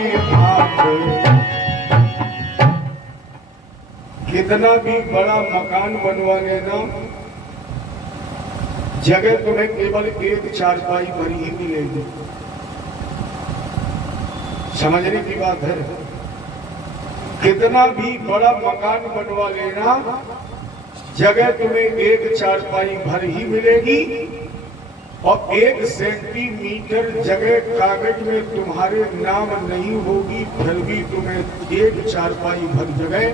तुम्हारे हाथ। कितना भी बड़ा मकान बनवा लेना, जगह तुम्हें केवल एक चारपाई भरी ही मिलेगी। समझने की बात है। कितना भी बड़ा मकान बनवा लेना, जगह तुम्हें एक चारपाई भर ही मिलेगी और 1 सेंटीमीटर जगह कागज में तुम्हारे नाम नहीं होगी, फिर भी तुम्हें एक चारपाई भर जगह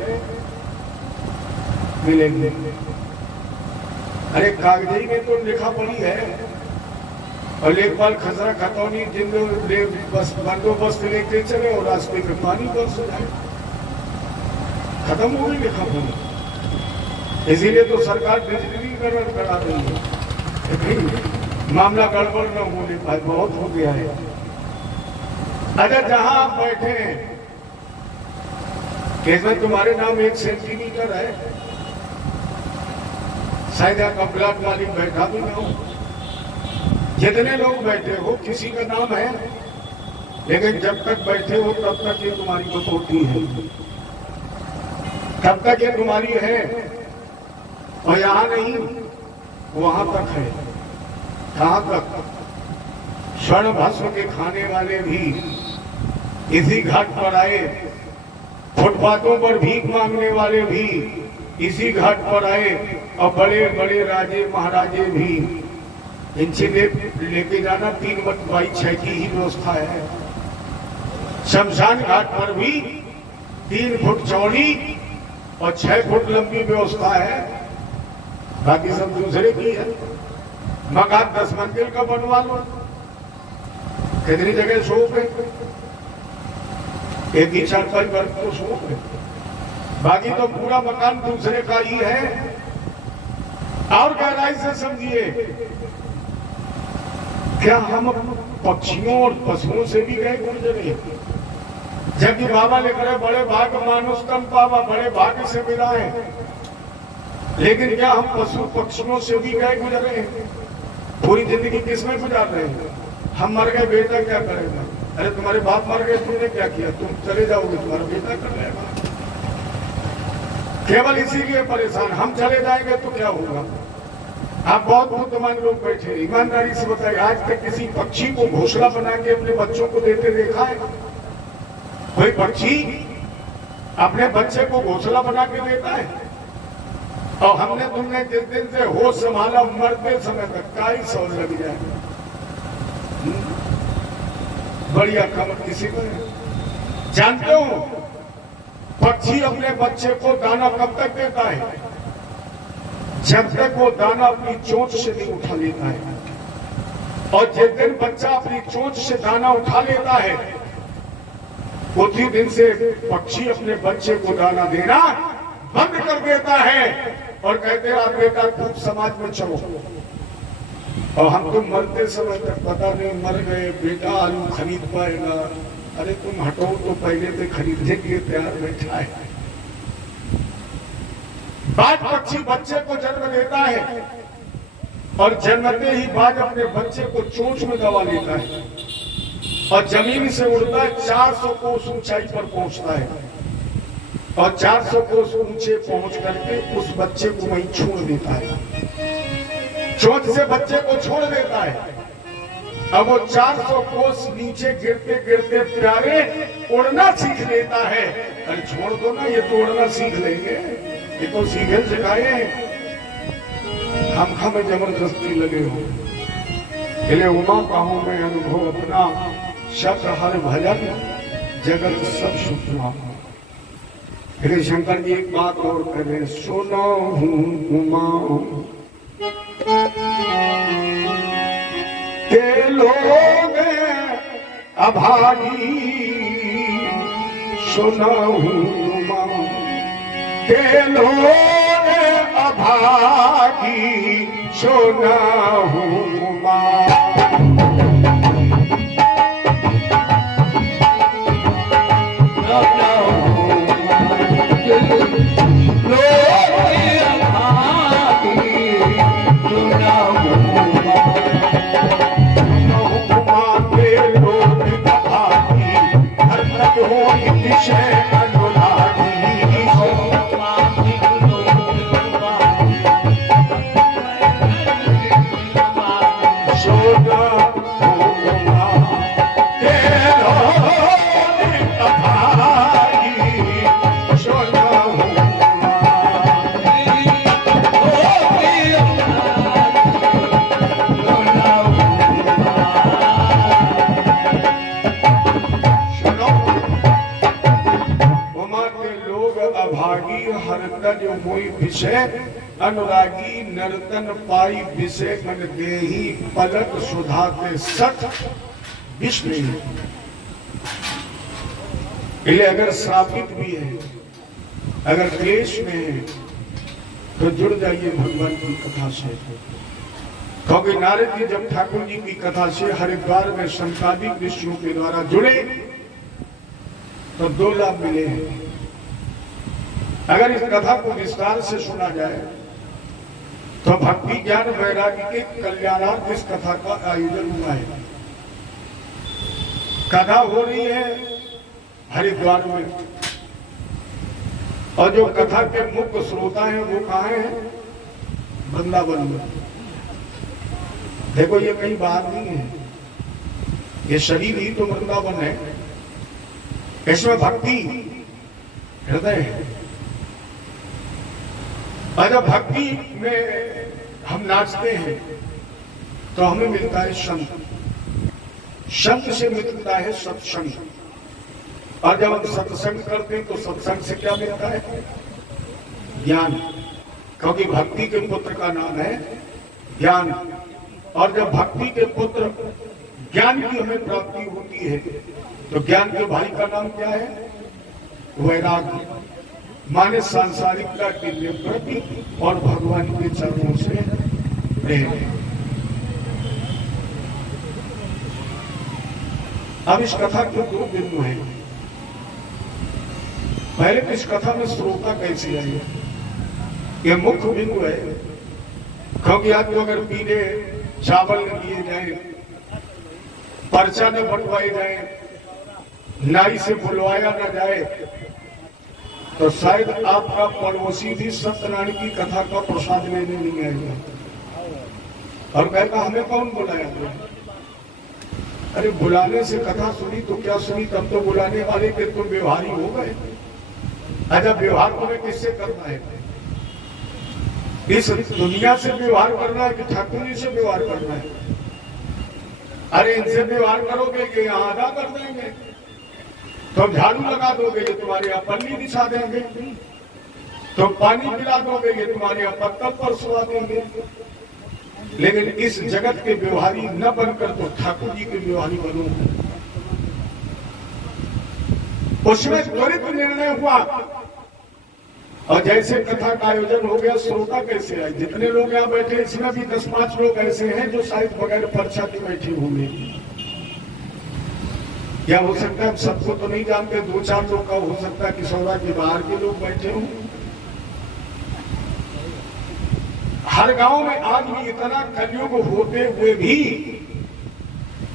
मिलेंगे। अरे कागजी में तो लिखा पड़ी है। और लेखपाल खसरा खतौनी जिन बस बंदोबस्त लेके चले और रास्ते में पानी बरस जाए, खत्म हो गई लिखा पड़ी। इसीलिए तो सरकार डिजिटलीकरण करा रही है, मामला गड़बड़ न होने पाए। बहुत हो गया है। अगर जहां आप बैठे हैं इसमें तुम्हारे नाम 1 सेंटीमीटर है, शायद आपका प्लाट मालिक बैठा भी ना हो। जितने लोग बैठे हो किसी का नाम है, लेकिन जब तक बैठे हो तब तक ये तुम्हारी बकौती है, तब तक ये तुम्हारी है। और यहां नहीं, वहां तक है। कहां तक? स्वर्ण भस्म के खाने वाले भी इसी घाट पर आए, फुटपाथों पर भीख मांगने वाले भी इसी घाट पर आए, और बड़े बड़े राजे महाराजे भी। इनसे लेके जाना 3/6 की ही व्यवस्था है। शमशान घाट पर भी 3 फुट चौड़ी और 6 फुट लंबी व्यवस्था है। बाकी सब दूसरे की है। मकान 10 मंजिल का बनवा लो, कितनी जगह शोक है, एक ही चारपाई पर तो शोक है। बाकी तो पूरा मकान दूसरे का ही है। और गहराई से समझिए, क्या हम पक्षियों और पशुओं से भी गए गुजरे? जबकि बाबा लिख रहे बड़े भाग मानुष तम पावा, बड़े भाग्य से मिला है। लेकिन क्या हम पशु पक्षियों से भी गए गुजरे? पूरी जिंदगी किसमें गुजार रहे हैं? हम मर गए, बेटा क्या करेगा? अरे तुम्हारे बाप मर गए, तुमने क्या किया? तुम चले जाओगे, तुम्हारा बेटा कर लेगा। केवल इसीलिए परेशान, हम चले जाएंगे तो क्या होगा? आप बहुत बुद्धिमान लोग बैठे, ईमानदारी से बताइए, आज तक किसी पक्षी को घोंसला बना के अपने बच्चों को देते देखा है? कोई पक्षी अपने बच्चे को घोंसला बना के देता है? और हमने तुमने जिस दिन से होश संभाला, मरते समय तक काई सौ लग जाए। बढ़िया खबर किसी को नहीं। जानते हो पक्षी अपने बच्चे को दाना कब तक देता है? जब तक वो दाना अपनी चोंच से नहीं उठा लेता है। और जिस दिन बच्चा अपनी चोंच से दाना उठा लेता है, उसी दिन से पक्षी अपने बच्चे को दाना देना बंद कर देता है और कहते हैं आप बेटा खूब समाज में चलो। और हम तो मरते समय तक पता नहीं मर गए, बेटा आलू खरीद पाएगा। अरे तुम हटो तो पहले से खरीदने के लिए तैयार बैठा है। बाज पक्षी बच्चे को जन्म देता है और जन्मते ही बाज अपने बच्चे को चोंच में दबा लेता है और जमीन से उड़ता है, 400 कोस ऊंचाई पर पहुंचता है और 400 कोस ऊंचे पहुंच करके उस बच्चे को वहीं छोड़ देता है। चोंच से बच्चे को छोड़ देता है। अब वो 400 कोस नीचे गिरते गिरते प्यारे उड़ना सीख लेता है। अरे छोड़ दो ना, ये तो उड़ना सीख लेंगे, ये तो सीखे सिखाए। हम में जबरदस्ती लगे हो। इले उमा कहूं मैं अनुभव अपना, शत हर भजन जगत सब सुखना। फिर शंकर जी एक बात और करें, सुनो हूं उमा के लोग अभागी, सुनो हूं उमा के लोग अभागी, सुनो हूं उमा। हो विषय अनुरागी विषय अनुरागी नर्तन पाई विषय मन देही पलक सुधाते सठ विष नहीं। इसलिए अगर श्रापित भी है, अगर क्लेश में है, तो जुड़ जाइए भगवान की कथा से। क्योंकि नारद जी जब ठाकुर जी की कथा से हरिद्वार में संतादिक ऋषियों के द्वारा जुड़े तो 2 लाभ मिले हैं। अगर इस कथा को विस्तार से सुना जाए तो भक्ति ज्ञान वैराग्य के कल्याणार्थ इस कथा का आयोजन हुआ है। कथा हो रही है हरिद्वार में, और जो कथा के मुख्य श्रोता हैं वो कहाँ हैं? वृंदावन में। देखो ये कहीं बात नहीं है, ये शरीर ही तो वृंदावन है। इसमें भक्ति हृदय है। अगर भक्ति में हम नाचते हैं तो हमें मिलता है संत, संत से मिलता है सत्संग, और जब हम सत्संग करते हैं तो सत्संग से क्या मिलता है? ज्ञान, क्योंकि भक्ति के पुत्र का नाम है ज्ञान। और जब भक्ति के पुत्र ज्ञान की हमें प्राप्ति होती है तो ज्ञान के भाई का नाम क्या है? वैराग्य, माने सांसारिकता की निवृत्ति और भगवान के चरणों से प्रेम। अब इस कथा के 2 बिंदु हैं। पहले इस कथा में श्रोता कैसे आए, ये मुख्य बिंदु है। क्योंकि आज तो अगर पीले चावल न दिए जाए, पर्चा न बंटवाए जाए, नाई से बुलवाया न जाए, तो शायद आपका पड़ोसी भी सत्यनारायण की कथा का प्रसाद लेने नहीं आएगा और कहेगा हमें कौन बुलाया? अरे बुलाने से कथा सुनी तो क्या सुनी, तब तो बुलाने वाले के तुम व्यवहारी हो गए। अच्छा, व्यवहार तुम्हें किससे करना है? इस दुनिया से व्यवहार करना है कि ठाकुर जी से व्यवहार करना है? अरे इनसे व्यवहार करोगे कि यहाँ आधा कर देंगे, तो झाड़ू लगा दोगे ये तुम्हारे यहाँ पन्नी बिछा देंगे, तो पानी पिला दोगे ये तुम्हारे यहाँ पत्तल पर सुला देंगे। लेकिन इस जगत के व्यवहारी न बनकर तो ठाकुर जी के व्यवहारी बनो। उसमें त्वरित निर्णय हुआ, और जैसे कथा का आयोजन हो गया, श्रोता कैसे आए? जितने लोग यहाँ बैठे इसमें भी 10-5 लोग ऐसे हैं जो शायद बगैर पर्चा के बैठे होंगे। या हो सकता है सबको तो नहीं जानते, 2-4 लोग का हो सकता है किशोरा के बाहर के लोग बैठे हों। हर गांव में आज भी इतना कलयुग होते हुए भी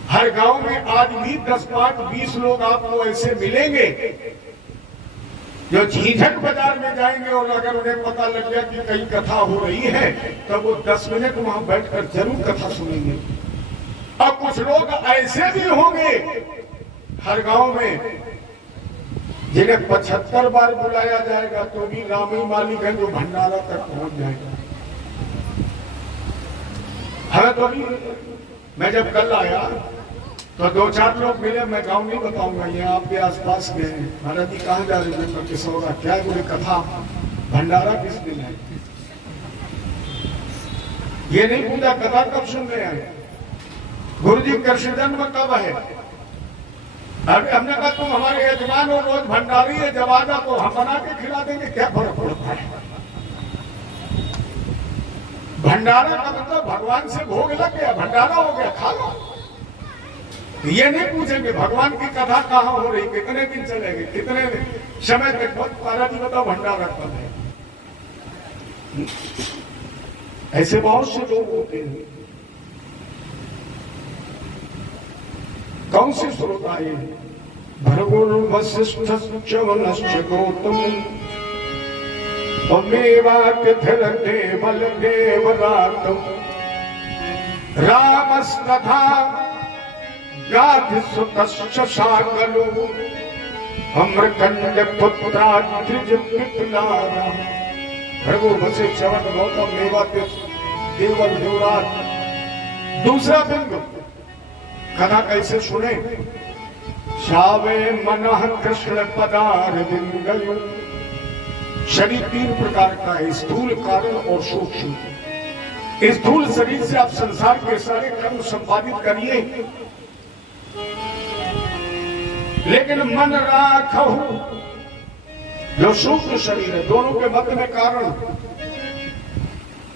हर गांव में आज भी 10-5-20 लोग आपको ऐसे मिलेंगे जो झीझक बाजार में जाएंगे, और अगर उन्हें पता लग गया कि कहीं कथा हो रही है तो वो 10 मिनट वहां बैठकर जरूर कथा सुनेंगे। और कुछ लोग ऐसे भी होंगे हर गांव में जिन्हें 75 बार बुलाया जाएगा तो भी रामी मालिक है जो भंडारा तक पहुंच जाएगा। हमें तो अभी मैं जब कल आया तो 2-4 लोग मिले, मैं गांव नहीं बताऊंगा, ये आपके आसपास गए। महाराज जी कहाँ जा रहे हैं? किशोरा। क्या है? बोले कथा। भंडारा किस दिन है? ये नहीं पूछा कथा कब सुन रहे हैं, गुरु जी कृष्ण जन्म कब है। अभी हमने कहा तुम हमारे यजमान हो, रोज भंडारी है, जब आजा तो हम बना के खिला देंगे, क्या फर्क पड़ता है? भंडारा का मतलब भगवान से भोग लग गया, भंडारा हो गया, खा लो। ये नहीं पूछेंगे भगवान की कथा कहाँ हो रही, कितने दिन चलेगी, कितने समय तक। महाराज जी बताओ भंडारा कब है? ऐसे बहुत से लोग होते हैं। कौन से श्रोता है? भर्गुर्वसिष्ठश्च वनश्च गौतमः त्वमेवातिथिर्देवलदेवरातम् रामस्तथा गाधिसुतश्च शाकलो अम्रकण्डपुत्राद्रिजपिप्लारा भर्गुर्वसिष्ठ च्यवन गौतम मेवातिथ देवल देवराज। दूसरा बिंदु कथा कैसे सुने? शावे मनः कृष्ण पदार बिंदु। शरीर तीन प्रकार का है, स्थूल, कारण और सूक्ष्म। इस स्थूल शरीर से आप संसार के सारे कर्म संपादित करिए, लेकिन मन राखो जो सूक्ष्म शरीर है, दोनों के मध्य में कारण।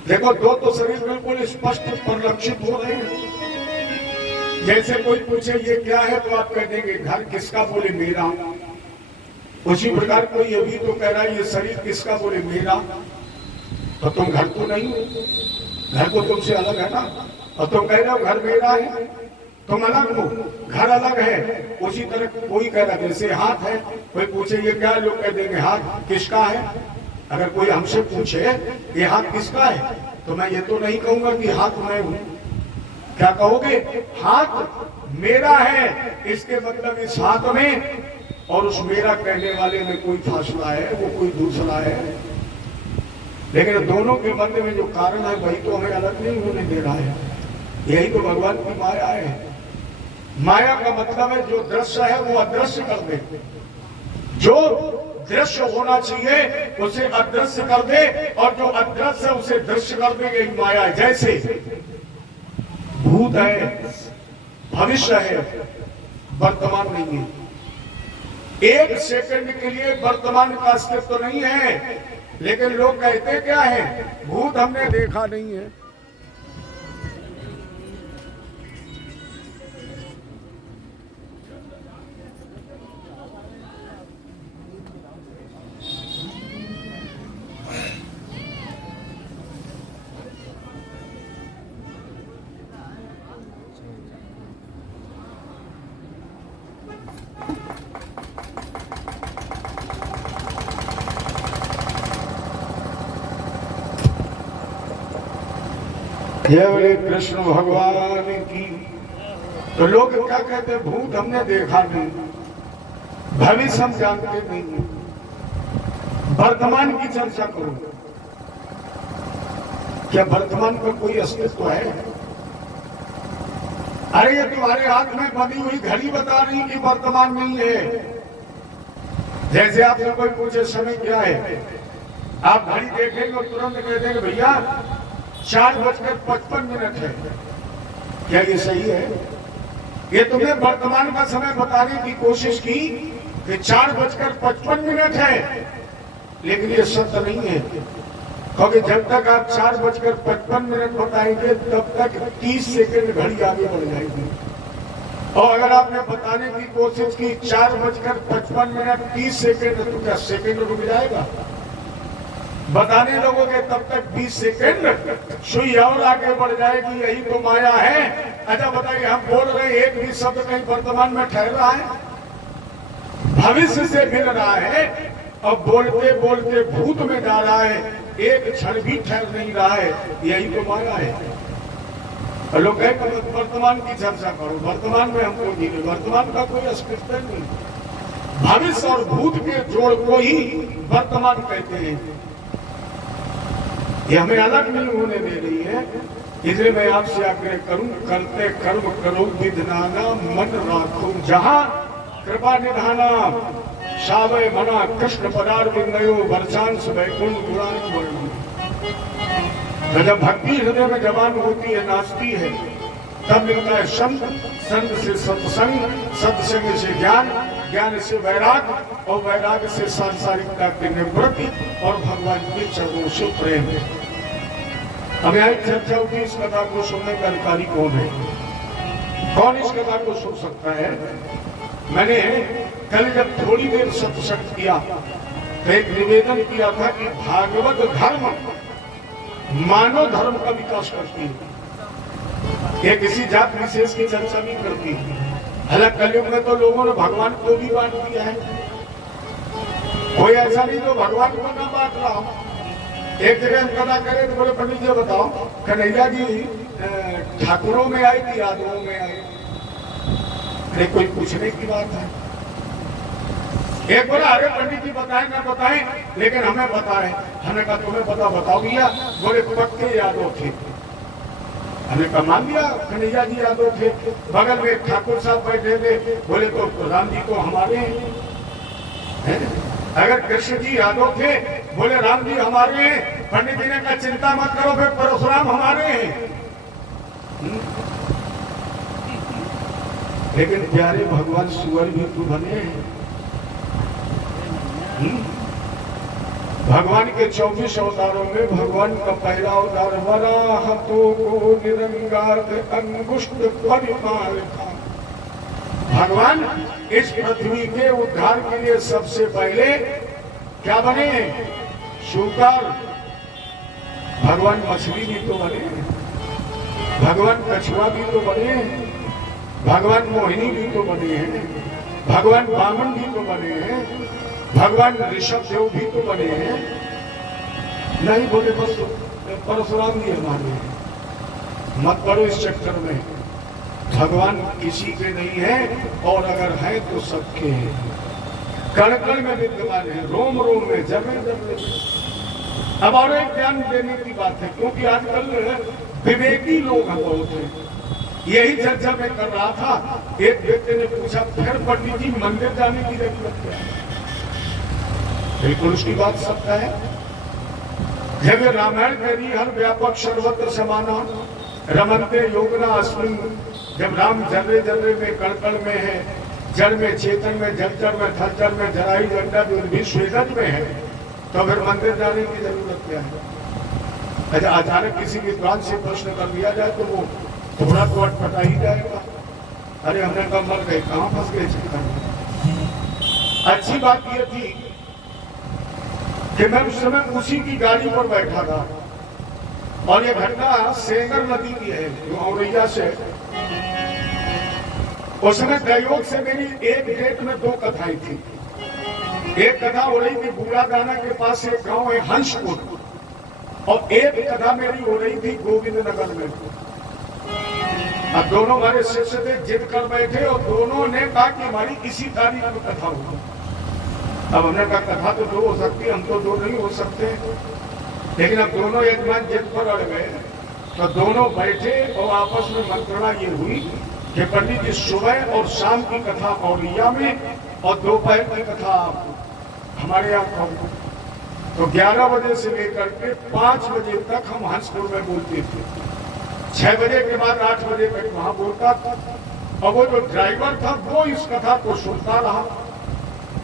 देखो, दो तो शरीर बिल्कुल स्पष्ट परिलक्षित हो रहे हैं। जैसे कोई पूछे ये क्या है तो आप कह देंगे घर किसका, बोले मेरा। उसी प्रकार कोई ये भी तो कह रहा है ये शरीर किसका, बोले मेरा। तो तुम घर तो नहीं हो, घर तो तुमसे अलग है ना। और तुम कह रहे हो घर मेरा है, तुम अलग हो, घर अलग है। उसी तरह कोई कह रहा है जैसे हाथ है, कोई पूछे ये क्या, लोग कह देंगे हाथ किसका है। अगर कोई हमसे पूछे ये हाथ किसका है तो मैं ये तो नहीं कहूंगा कि हाथ मैं हूं। क्या कहोगे? हाथ मेरा है। इसके मतलब इस हाथ में और उस मेरा कहने वाले में कोई फासला है, वो कोई दूसरा है। लेकिन दोनों के मध्य में जो कारण है वही तो हमें अलग नहीं होने दे रहा है। यही तो भगवान की माया है। माया का मतलब है जो दृश्य है वो अदृश्य कर दे, जो दृश्य होना चाहिए उसे अदृश्य कर दे, और जो अदृश्य है उसे दृश्य कर दे। यही माया है। जैसे भूत है, भविष्य है, वर्तमान नहीं है। एक सेकंड के लिए वर्तमान का अस्तित्व तो नहीं है, लेकिन लोग कहते क्या है, भूत हमने देखा नहीं है। केवल कृष्ण भगवान की। तो लोग क्या कहते हैं, भूत हमने देखा नहीं, भविष्य हम जानते नहीं। वर्तमान की चर्चा करो, क्या वर्तमान का कोई अस्तित्व है? अरे ये तुम्हारे हाथ में बनी हुई घड़ी बता रही कि वर्तमान नहीं है। जैसे आपसे कोई पूछे समय क्या है, आप घड़ी देखेंगे और तुरंत कह देंगे भैया 4:55 है। क्या ये सही है? ये तुमने वर्तमान का समय बताने की कोशिश की कि 4:55 है, लेकिन ये सत्य नहीं है। क्योंकि जब तक आप 4:55 बताएंगे तब तक 30 सेकंड घड़ी आगे बढ़ जाएगी। और अगर आपने बताने की कोशिश की 4:55 30 सेकंड, तो क्या सेकंड रुक जाएगा? बताने लोगोगे तब तक 20 सेकंड सुई और आगे बढ़ जाएगी। यही तो माया है। अच्छा बताइए, हम बोल रहे हैं, एक भी शब्द कहीं वर्तमान में ठहर रहा है? भविष्य से मिल रहा है और बोलते बोलते भूत में जा रहा है, एक क्षण भी ठहर नहीं रहा है। यही तो माया है। और लोग कहते वर्तमान की चर्चा करो, वर्तमान में हमको नहीं, वर्तमान का कोई अस्तित्व नहीं। भविष्य और भूत के जोड़ को ही वर्तमान कहते हैं। ये हमें अलग नहीं होने दे रही है। इसलिए मैं आपसे आग्रह करूं, करते कर्म करो विधनाना, मन राखो जहां कृपा निधाना। सावय मना कृष्ण पदार विंदयो वर्षांश वैकुंठ गुणान वर्ण। जब भक्ति हृदय में जवान होती है, नाचती है, तब मिलता है संत, संत से सत्संग, सत्संग से ज्ञान, ज्ञान से वैराग, और वैराग से सांसारिकता की निवृत्ति, और भगवान के चरणों से प्रेम। हमें आज चर्चा होगी, इस कथा को सुनने का अधिकारी कौन है? कौन इस कथा को सुन सकता है? मैंने कल जब थोड़ी देर सत्संग किया तो एक निवेदन किया था कि भागवत धर्म मानव धर्म का विकास करती है। ये किसी जात विशेष की चर्चा नहीं करती। हालांकि कलयुग में तो लोगों ने भगवान को भी बांट दिया है, कोई ऐसा नहीं जो भगवान को ना बांट रहा हो। एक जगह हम कथा करें तो बोले पंडित जी बताओ कन्हैया जी ठाकुरों में आए कि यादवों में आए? अरे कोई पूछने की बात है? एक बोला अरे पंडित जी बताएं ना बताएं, लेकिन हमें पता है। हमने कहा तुम्हें पता बताओ भैया। बोले पक्के यादव थे। हमने कहा मान लिया कन्हैया जी यादव थे। बगल में ठाकुर साहब बैठे थे, बोले तो राम जी तो हमारे हैं। अगर कृष्ण जी यादव थे, बोले राम जी हमारे हैं। पंडित जी ने कहा चिंता मत करो, फिर परशुराम हमारे हैं। लेकिन प्यारे भगवान सुअर भी तो बने हैं। भगवान के 24 अवतारों में भगवान का पहला अवतार वराह तो को निरंगार्थ अंगुष्ठ परिमाण था। भगवान इस पृथ्वी के उद्धार के लिए सबसे पहले क्या बने? शूकर। भगवान मछली भी तो बने, भगवान कछुआ भी तो बने, भगवान मोहिनी भी तो बने हैं, भगवान वामन भी तो बने हैं, भगवान ऋषभ देव भी तो बने हैं। नहीं बोले बस परशुराम जी हमारे हैं। मत पड़ो इस चक्कर में। भगवान किसी के नहीं है, और अगर है तो सबके हैं। कण कण में विद्यमान है, रोम रोम में, जमे जमे। अब और एक ज्ञान देने की बात है, क्योंकि आजकल विवेकी लोग हम बहुत हैं। यही चर्चा मैं कर रहा था। एक व्यक्ति ने पूछा फिर पंडित जी मंदिर जाने की जरूरत क्या है? बिल्कुल उसकी बात सत्य है। जब रामायण कह रही हर व्यापक सर्वत्र समाना रमनते योगना अस्मिन, जब राम जर्रे जर्रे में कण कण में है, जड़ में चेतन में, जलचर में, थलचर में, जराई जंडा विश्व में है, तो फिर मंदिर जाने की जरूरत क्या है? अच्छा अचानक किसी विद्वान से प्रश्न कर दिया जाए तो वो थोड़ा तो अटपटा ही जाएगा। अरे हमने कहा मर गए, कहाँ फंस गए चक्कर में। अच्छी बात यह थी कि मैं उस समय उसी की गाड़ी पर बैठा था, और ये घटना सेंगर नदी की है जो औरैया से। उस समय सहयोग से मेरी एक डेट में 2 कथाएं थी। एक कथा हो रही थी बूढ़ादाना के पास एक गांव है हंसपुर, और एक कथा मेरी हो रही थी गोविंद नगर में। अब दोनों हमारे शिष्य थे, जिद कर बैठे, और दोनों ने कहा कि हमारी इसी तारीख में कथा होगी। अब हमने कहा कथा तो 2 हो सकती है, हम तो 2 नहीं हो सकते। लेकिन अब दोनों यजमान जिद पर अड़ गए, तो दोनों बैठे और आपस में मंत्रणा ये हुई कि पंडित जी सुबह और शाम की कथा औरैया में, और दोपहर की कथा हमारे यहाँ। तो 11 बजे से लेकर के 5 बजे तक हम हंसपुर में बोलते थे। 6 बजे के बाद 8 बजे तक वहां बोलता था, और वो जो ड्राइवर था वो इस कथा को सुनता रहा।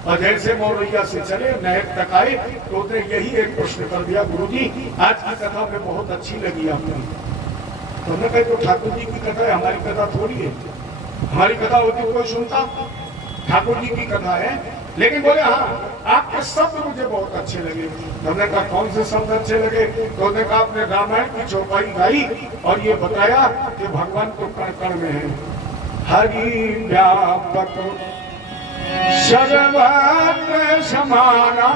और जैसे मौरैया से चले नहर तक आए तो उसने यही एक प्रश्न कर दिया, गुरुजी आज की कथा में बहुत अच्छी लगी आपने। तो हमने कहा तो ठाकुर जी की कथा है, हमारी कथा थोड़ी है। हमारी कथा होती कोई सुनता, ठाकुर जी की कथा है। लेकिन बोले हाँ आपके शब्द मुझे बहुत अच्छे लगे। हमने कहा कौन से शब्द अच्छे लगे? तो उन्होंने कहा आपने रामायण की चौपाई गाई और ये बताया कि भगवान तो कण कण में है। हरि व्यापक सर्वत्र समाना,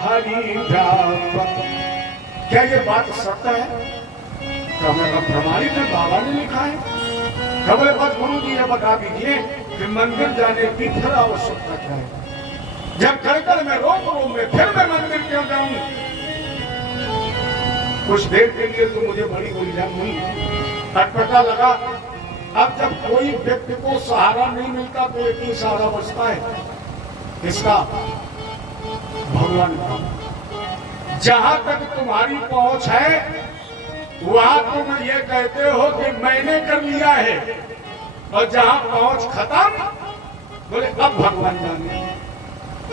हरि व्यापक। क्या ये बात सत्य है? तो हमें प्रमाणित है, बाबा ने लिखा है। खबर बस गुरु जी ने बता दीजिए कि मंदिर जाने की फिर आवश्यकता क्या है? जब कल मैं रोम में फिर मैं मंदिर क्यों जाऊं? कुछ देर के लिए तो मुझे बड़ी उलझन हुई, अटपटा लगा। अब जब कोई व्यक्ति को सहारा नहीं मिलता तो एक ही सहारा बचता है, किसका? भगवान का। जहां तक तुम्हारी पहुंच है वहां तुम ये कहते हो कि मैंने कर लिया है, और जहां पहुंच खत्म बोले अब भगवान जाने।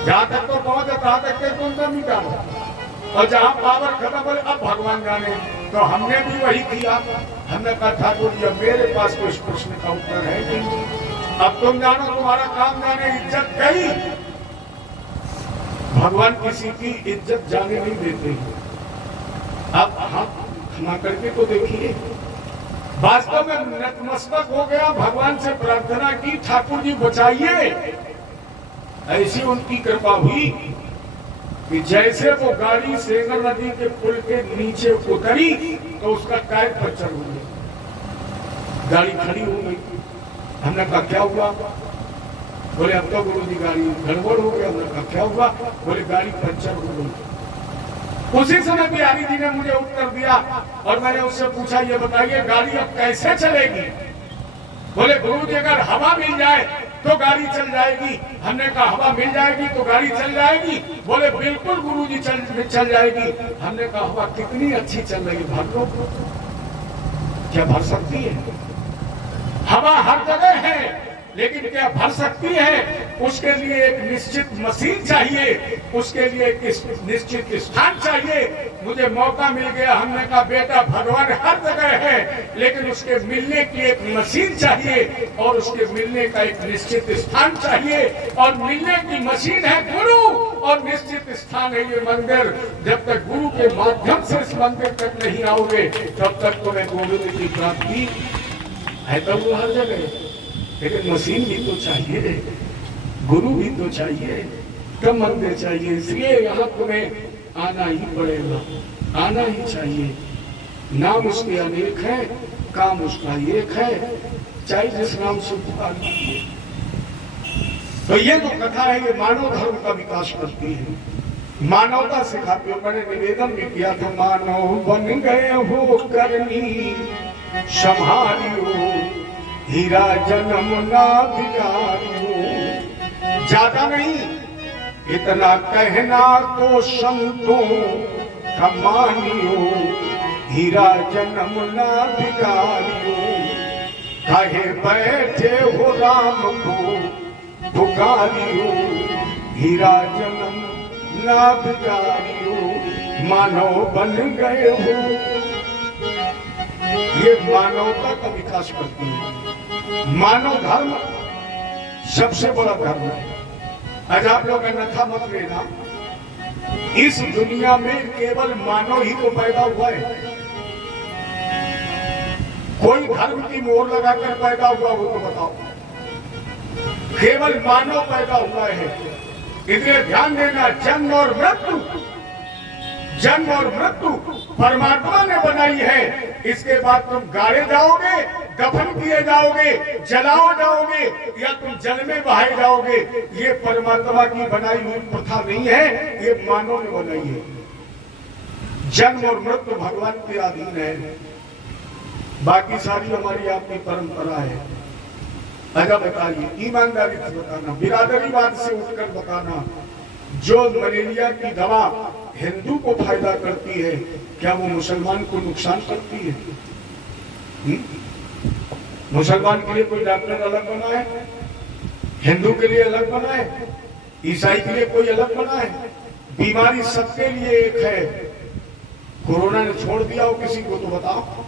जहां तक तो पहुंच तहां तक के तुम तो मिटा, और जहां पावर खत्म बोले अब भगवान जाने। तो हमने भी वही किया। हमने कहा ठाकुर जी मेरे पास कोई प्रश्न का उत्तर है नहीं, अब तुम जानो, तुम्हारा काम जाने, इज्जत गई। भगवान किसी की इज्जत जाने नहीं देते। अब हम क्षमा करके तो देखिए, वास्तव में नतमस्तक हो गया, भगवान से प्रार्थना की, ठाकुर जी बचाइए। ऐसी उनकी कृपा हुई कि जैसे वो गाड़ी सेंगर नदी के पुल के नीचे उतरी तो उसका टायर पंचर हो गया, गाड़ी खड़ी हो गई। हमने कहा क्या हुआ? बोले अब तो गुरु जी गाड़ी गड़बड़ हो गया। हमने कहा क्या हुआ? बोले गाड़ी पंचर हो गई। उसी समय बिहारी जी ने मुझे उत्तर दिया और मैंने उससे पूछा ये बताइए गाड़ी अब कैसे चलेगी? बोले गुरु जी अगर हवा मिल जाए तो गाड़ी चल जाएगी। हमने कहा हवा मिल जाएगी तो गाड़ी चल जाएगी? बोले बिल्कुल गुरु जी चल जाएगी। हमने कहा हवा कितनी अच्छी चल रही, भर लो। क्या भर सकती है? हवा हर जगह है, लेकिन क्या भर सकती है? उसके लिए एक निश्चित मशीन चाहिए, उसके लिए एक निश्चित स्थान चाहिए। मुझे मौका मिल गया, हमने कहा बेटा भगवान हर जगह है, लेकिन उसके मिलने की एक मशीन चाहिए और उसके मिलने का एक निश्चित स्थान चाहिए। और मिलने की मशीन है गुरु और निश्चित स्थान है ये मंदिर। जब तक गुरु के माध्यम से इस मंदिर तक नहीं आओगे तब तक तुम्हें गोविंद की प्राप्ति है। तो वो हर जगह, लेकिन मशीन भी तो चाहिए, गुरु भी तो चाहिए, कम मंदिर चाहिए। इसलिए यहाँ तुम्हें आना ही पड़ेगा, आना ही चाहिए। नाम उसके अनेक है, काम उसका एक है, चाहे जिस नाम से पुकार लीजिए। तो ये जो कथा है ये मानव धर्म का विकास करती है, मानवता सिखाती है। मैंने निवेदन भी किया था, मानव बन गए हो करनी संभालियो, हीरा जन्म ना बिगाड़ियो। ज्यादा नहीं, इतना कहना तो संतों का मानियो, हीरा जन्म ना बिगाड़ियो। कहे बैठे हो राम को पुकारियो, हीरा जन्म ना बिगाड़ियो। मानव बन गए हो, ये मानवता का विकास करती है। मानव धर्म सबसे बड़ा धर्म है। आज आप लोग अन्यथा मत लेना, इस दुनिया में केवल मानव ही तो पैदा हुआ है। कोई धर्म की मोहर लगाकर पैदा हुआ हो तो बताओ? केवल मानव पैदा हुआ है। इसलिए ध्यान देना, जन्म और मृत्यु, जन्म और मृत्यु परमात्मा ने बनाई है। इसके बाद तुम गाड़े जाओगे, दफन किए जाओगे, जलाओ जाओगे या तुम जल में बहाए जाओगे। ये परमात्मा की बनाई हुई प्रथा नहीं है, ये मानव ने बनाई है। जन्म और मृत्यु भगवान के अधीन है, बाकी सारी हमारी आपकी परंपरा है। अच्छा बताइए, ईमानदारी से बताना, बिरादरीवाद से उठकर बताना, जो मलेरिया की दवा हिंदू को फायदा करती है क्या वो मुसलमान को नुकसान करती है? मुसलमान के लिए कोई डॉक्टर अलग बना है, हिंदू के लिए अलग बना है, ईसाई के लिए कोई अलग बना है? बीमारी सबके लिए एक है। कोरोना ने छोड़ दिया हो किसी को तो बताओ?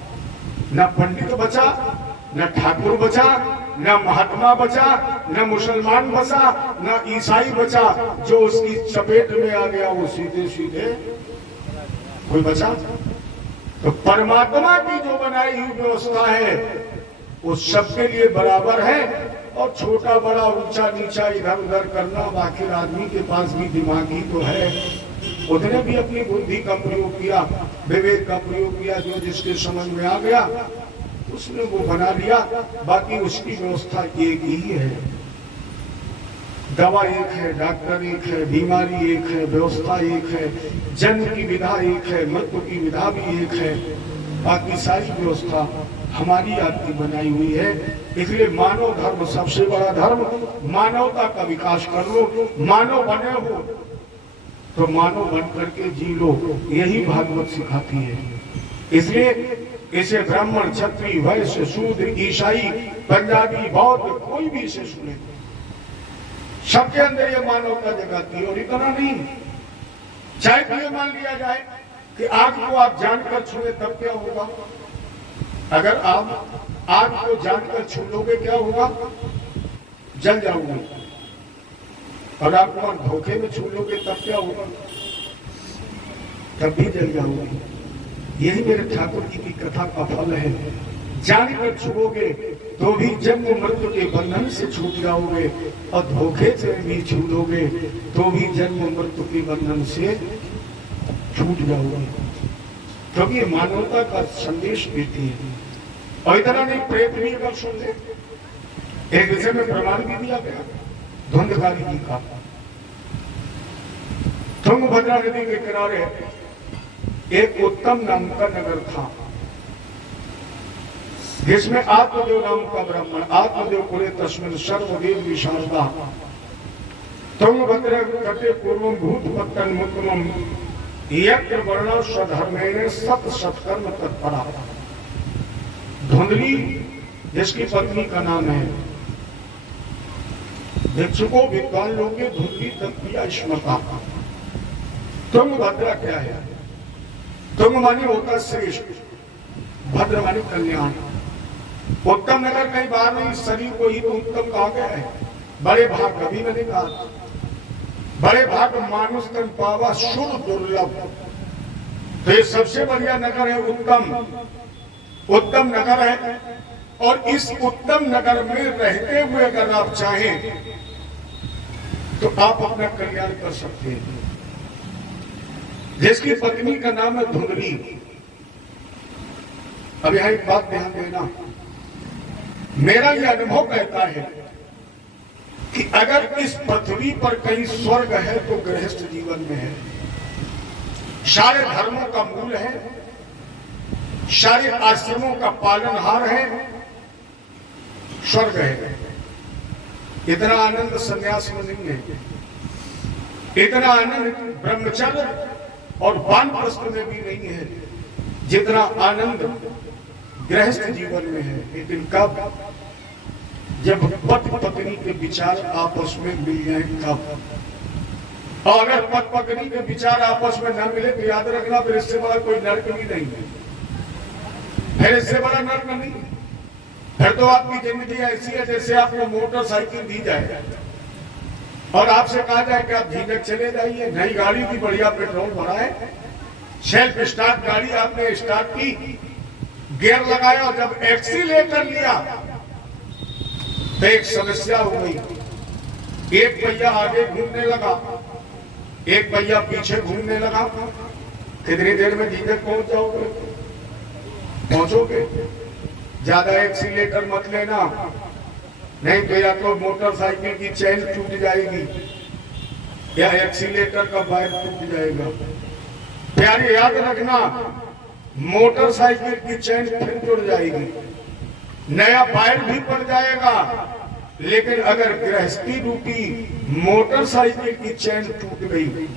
न पंडित बचा, न ठाकुर बचा, न महात्मा बचा, न मुसलमान बचा, न ईसाई बचा। जो उसकी चपेट में आ गया वो सीधे सीधे कोई बचा? तो परमात्मा की जो बनाई हुई व्यवस्था है वो सबके लिए बराबर है। और छोटा बड़ा ऊंचा नीचा इधर उधर करना, बाकी आदमी के पास भी दिमाग ही तो है, उसने भी अपनी बुद्धि का प्रयोग किया, विवेक का प्रयोग किया, जो जिसके समझ में आ गया उसने वो बना लिया। बाकी उसकी व्यवस्था एक ही है, दवा एक है, डॉक्टर एक है, बीमारी एक है, व्यवस्था एक है, जन्म की विधा एक है, मृत्यु की विधा भी एक है। बाकी सारी व्यवस्था हमारी आपकी बनाई हुई है। इसलिए मानव धर्म सबसे बड़ा धर्म। मानवता का विकास कर लो, मानव बने हो तो मानव बन करके जी लो, यही भागवत सिखाती है। इसलिए इसे ब्राह्मण, क्षत्रिय, वैश्य, शूद्र, ईसाई, पंजाबी, बौद्ध, कोई भी इसे सुने, सबके अंदर ये मानवता जगाती है। और इतना नहीं, चाहे तो ये मान लिया जाए कि आग को आप जानकर छुए तब क्या होगा? अगर आप आग को जानकर छू लोगे क्या होगा? जल जाओगे। और आप धोखे में छू लोगे तब क्या होगा? तब भी जल जाओगे। यही मेरे ठाकुर जी की कथा का फल है। जानकर छुओगे तो भी जन्म मृत्यु के बंधन से छूट जाओगे, और धोखे से भी छू लोगे तो भी जन्म मृत्यु के बंधन से छूट जाओगे, क्योंकि ये मानवता का संदेश देती है। और इतना नहीं, प्रेत भी अगर सुन ले, एक विषय में प्रमाण भी दिया गया धुंधकारी जी का। तुंगभद्रा नदी के किनारे एक उत्तम नाम का नगर था, जिसमें आत्मदेव नाम का ब्राह्मण, आत्मदेव पुरे तस्मिन सर्वदेव विशारदा तुंगभद्रा तटे पूर्वम भूत पत्तन मुक्तमम यज्ञ वर्ण स्वधर्मेण सत सत्कर्म तत्परा। धुंधली जिसकी पत्नी का नाम है, भिक्षुकों विद्वान लोग के धुंधली तत्प्रिया स्मृता। तुंगभद्रा क्या है? तुंग मानी होता श्रेष्ठ, भद्र मानी कल्याण। उत्तम नगर कहीं बाहर नहीं, शरीर को ही तो उत्तम कहा गया है। बड़े भाग कभी मैंने कहा, बड़े भाग मानुष तन पावा शुद्ध दुर्लभ। तो ये सबसे बढ़िया नगर है उत्तम, उत्तम नगर है। और इस उत्तम नगर में रहते हुए अगर आप चाहें तो आप अपना कल्याण कर सकते हैं। जिसकी पत्नी का नाम है धुंधली। अब यहां एक बात ध्यान देना, मेरा यह अनुभव कहता है कि अगर इस पृथ्वी पर कहीं स्वर्ग है तो गृहस्थ जीवन में है। सारे धर्मों का मूल है, सारे आश्रमों का पालनहार है, स्वर्ग है। इतना आनंद सन्यास में नहीं है, इतना आनंद ब्रह्मचर्य और वानप्रस्थ में भी नहीं है जितना आनंद गृहस्थ जीवन में है। लेकिन कब? जब पति पत्नी के विचार आपस में मिल जाए तब। और अगर पति पत्नी के विचार आपस में न मिले तो याद रखना, फिर इससे बड़ा कोई नर्क भी नहीं है, फिर इससे बड़ा नर्क नहीं। फिर तो आपकी जिंदगी ऐसी है जैसे आपको मोटरसाइकिल दी जाए और आपसे कहा जाए कि आप झीझक चले जाइए, नई गाड़ी की बढ़िया पेट्रोल भरा है, सेल्फ स्टार्ट गाड़ी आपने स्टार्ट की, गियर लगाया और जब एक्सीलेटर लिया तो एक समस्या हो गई। एक पहिया आगे घूमने लगा, एक पहिया पीछे घूमने लगा। कितनी देर में झीझक पहुंच जाओगे? पहुंचोगे। ज्यादा एक्सीलेटर मत लेना, नहीं तो या तो मोटरसाइकिल की चेन टूट जाएगी या एक्सीलेटर का वायर टूट जाएगा। प्यारे याद रखना, मोटरसाइकिल की चेन फिर जुड़ जाएगी, नया वायर भी पड़ जाएगा, लेकिन अगर गृहस्थी रूपी मोटरसाइकिल की चेन टूट गई,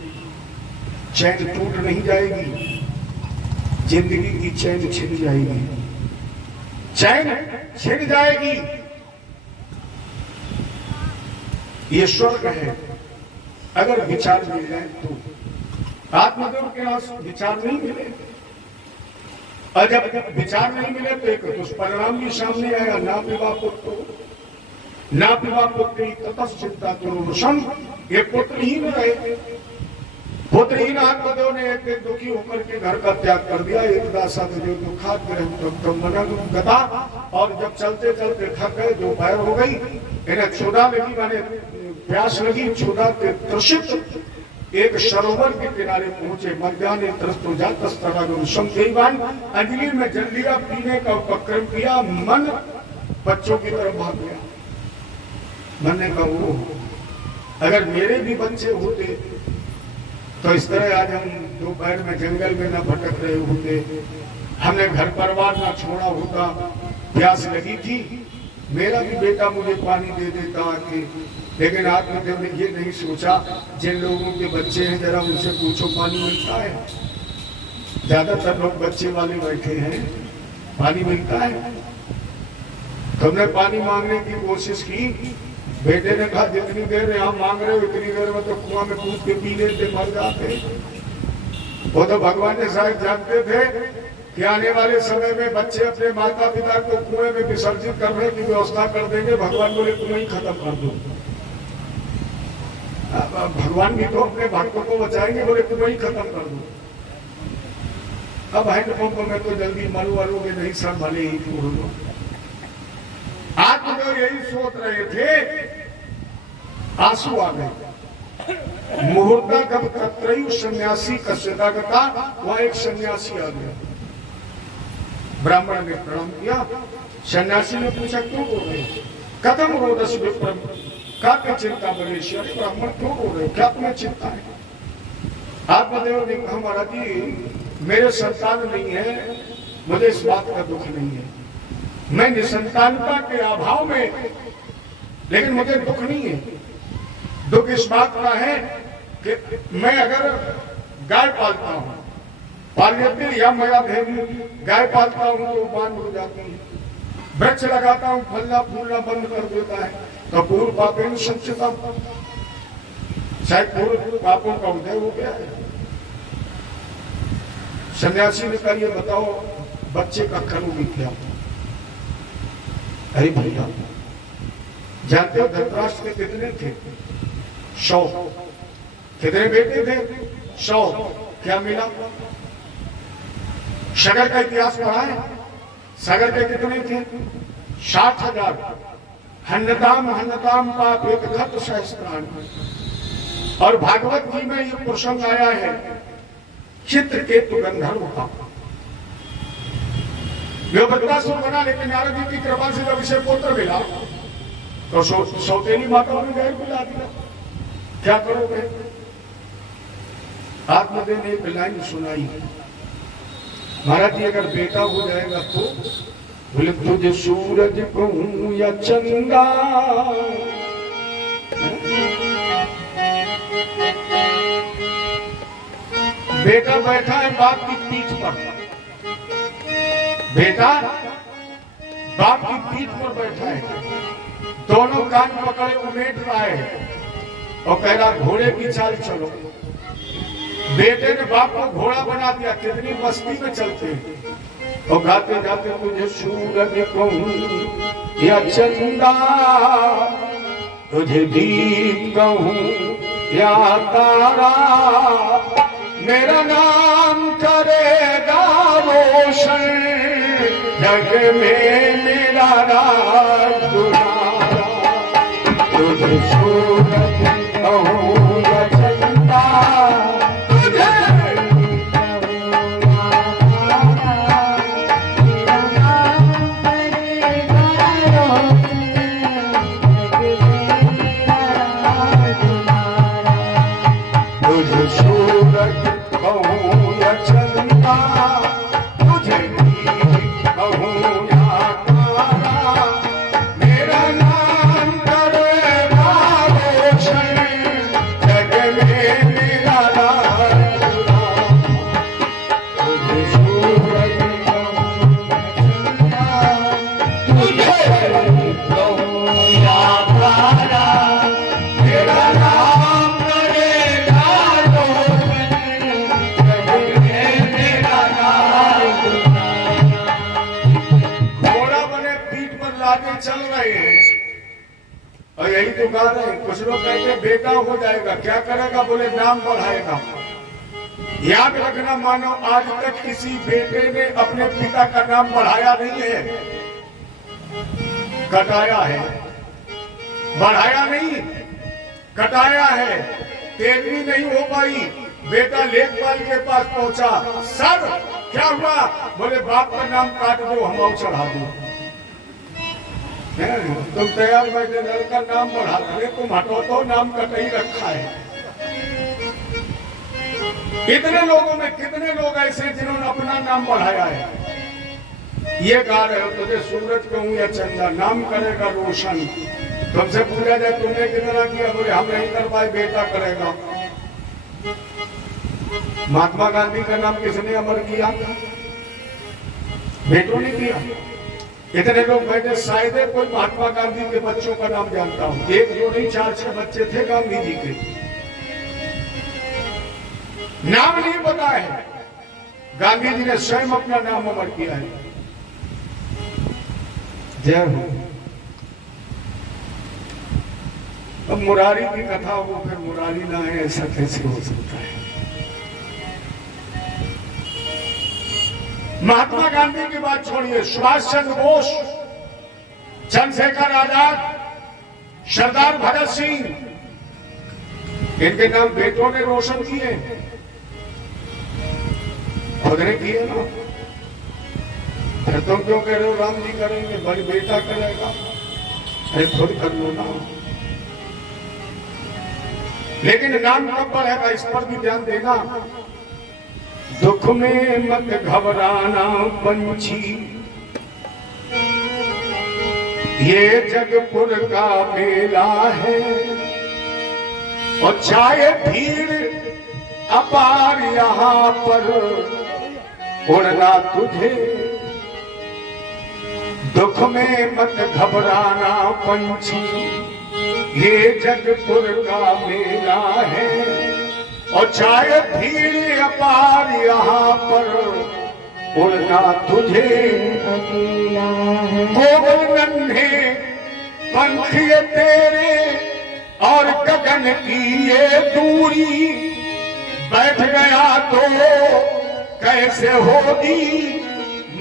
चैन टूट नहीं जाएगी, जिंदगी की चैन छिन जाएगी, चैन छिन जाएगी। ये स्वर्ग है अगर विचार मिल जाए तो। आत्मदेव के पास विचार नहीं मिले, और जब विचार नहीं मिले तो एक दुष्परिणाम भी सामने आएगा। ना विवाह पुत्र, ना विवाह पुत्री ततश्चिंता तुरुषम, ये पुत्रहीन रहे। पुत्रहीन आत्मदेव ने एक दिन दुखी होकर के घर का त्याग कर दिया। एक दासा जो दुखात गता, और जब चलते चलते थक गए, दोपहर हो गई, इन्हें क्षुधा लगी, माने प्यास लगी, क्षुधा के त्रसित एक सरोवर के किनारे पहुंचे। मध्यान्ह त्रस्तो जातस्तरागम, अंजलि में जल लिया, पीने का उपक्रम किया, मन बच्चों की तरफ भाग गया। मन ने कहा, वो अगर मेरे भी बच्चे होते तो इस तरह आज हम दोपहर में जंगल में न भटक रहे होते, हमने घर परिवार ना छोड़ा होता। प्यास लगी थी, मेरा भी बेटा मुझे पानी दे देता आके। लेकिन आत्मदेव ने ये नहीं सोचा, जिन लोगों के बच्चे हैं जरा उनसे पूछो पानी मिलता है। ज्यादातर लोग बच्चे वाले बैठे हैं, पानी मिलता है। तुमने पानी मांगने की कोशिश की, बेटे ने कहा जितनी देर यहाँ मांग रहे हो इतनी देर में तो कुआं में कूद के पी लेते, मर जाते। वो तो भगवान ने शायद जानते थे कि आने वाले समय में बच्चे अपने माता पिता को कुएं में विसर्जित करने की व्यवस्था कर देंगे। भगवान बोले कुएं ही खत्म कर दो। भगवान भी तो अपने भक्तों को बचाएंगे, बोले कुएं ही खत्म कर दो। अब हैंडपंप में तो जल्दी मरू वरूगे नहीं, सब भले ही छोड़ दो। आज तो यही सोच रहे थे, आंसू आ गए। मुहूर्ता कब तत्रयु सन्यासी का सदागता, वहां एक सन्यासी आ गया। ब्राह्मण ने प्रणाम किया। सन्यासी ने पूछा क्यों रो रहे, कदम रोदस विप्रम, क्या चिंता बने? ब्राह्मण क्यों रो रहे, क्या तुम्हें चिंता है? आत्मदेव ने कहा महाराज जी, मेरे संतान नहीं है, मुझे इस बात का दुख नहीं है, मैं निसंतानता के अभाव में, लेकिन मुझे दुख नहीं है। दुख इस बात का है कि मैं अगर गाय पालता हूँ, पाल्यते या मया भेदी, गाय पालता हूँ तो बांध हो जाती है, वृक्ष लगाता हूँ फलना फूलना बंद कर देता है, तो पूर्व पापेन संचिता, शायद पूर्व पापों का उदय हो गया है। सन्यासी ने कहा ये बताओ बच्चे का करोगी क्या? अरे भैया जानते हो धृतराष्ट्र के कितने थे? 100। कितने बेटे थे? 100। क्या मिला? सगर का इतिहास पढ़ा है? सगर के कितने थे? 60,000। हन्नताम हन्नताम पाप एक खत सहस्त्रान। और भागवत जी में ये प्रसंग आया है चित्रकेतु गंधर्व का। जो बदलासुर बना, लेकिन नारद जी की कृपा से जब इसे पुत्र मिला तो सौतेली माताओं ने गैर बुला दिया। क्या करोगे? आत्मदेव ने एक लाइन सुनाई, महाराज जी अगर बेटा हो जाएगा तो बोले तुझे सूरज कहूं या चंदा, बेटा बैठा है बाप की पीठ पर, बेटा बाप की पीठ पर बैठा है, दोनों कान पकड़े उमेट रहा है और कह रहा घोड़े की चाल चलो। बेटे ने बाप को घोड़ा बना दिया, कितनी मस्ती में चलते हैं और गाते जाते तुझे सूरज कहूं या चंदा, तुझे दीप कहूं या तारा, मेरा नाम करेगा रोशन जग में मेरा राज दुलारा, तुझे सूरज कहूं या चंदा, तुझे सूरज कहूं या चंदा, तुझे कहूं या तारा, मेरा नाम करेगा रोशन जग में मेरा राज दुलारा, तुझे सूरज कहूं या चंदा, तुझे कहूं या तारा, मेरा नाम करेगा चल रहे हैं और यही तो गा रहे हैं। कुछ लोग कहते हैं बेटा हो जाएगा, क्या करेगा? बोले नाम बढ़ाएगा। याद रखना, मानो आज तक किसी बेटे ने अपने पिता का नाम बढ़ाया नहीं है, कटाया है। बढ़ाया नहीं, कटाया है। 13वीं नहीं हो पाई, बेटा लेखपाल के पास पहुंचा, सर क्या हुआ? बोले बाप का नाम काट दो, हम और चढ़ा दो। तुम तैयार बैठे, लड़का नाम बढ़ा दे, तुम हटो तो नाम कट ही रखा है। कितने लोगों में कितने लोग ऐसे जिन्होंने अपना नाम बढ़ाया है। ये गा रहे हो तुझे सूरज कहूं या चंदा, नाम करेगा रोशन। तुमसे पूछा जाए तुमने कितना किया? बोले हम नहीं कर पाए, बेटा करेगा। महात्मा गांधी का नाम किसने अमर किया? बेटों ने किया। इतने लोग बैठे, शायद कोई महात्मा गांधी के बच्चों का नाम जानता हूं। 1 2 नहीं 4 6 बच्चे थे गांधी जी के, नाम नहीं पता है। गांधी जी ने स्वयं अपना नाम अमर किया है। जय हो। अब मुरारी की कथा हो, फिर मुरारी ना है, ऐसा कैसे हो सकता है? महात्मा गांधी की बात छोड़िए, सुभाष चंद्र बोस, चंद्रशेखर आजाद, सरदार भगत सिंह, इनके नाम बेटों ने रोशन किए, खुद ने किए ना। फिर तुम क्यों कह रहे हो राम जी करेंगे, बड़ी बेटा करेगा? अरे खुद कर लो ना। लेकिन नाम कब बढ़ेगा इस पर भी ध्यान देना। दुख में मत घबराना पंछी, ये जगपुर का मेला है, और चाहे भीड़ अपार यहाँ पर उड़ना तुझे। दुख में मत घबराना पंछी, ये जगपुर का मेला है, और चाहे भीड़ अपार यहाँ पर उड़ना तुझे अकेला है। कोमल नन्हे पंख ये तेरे और गगन की ये दूरी, बैठ गया तो कैसे होगी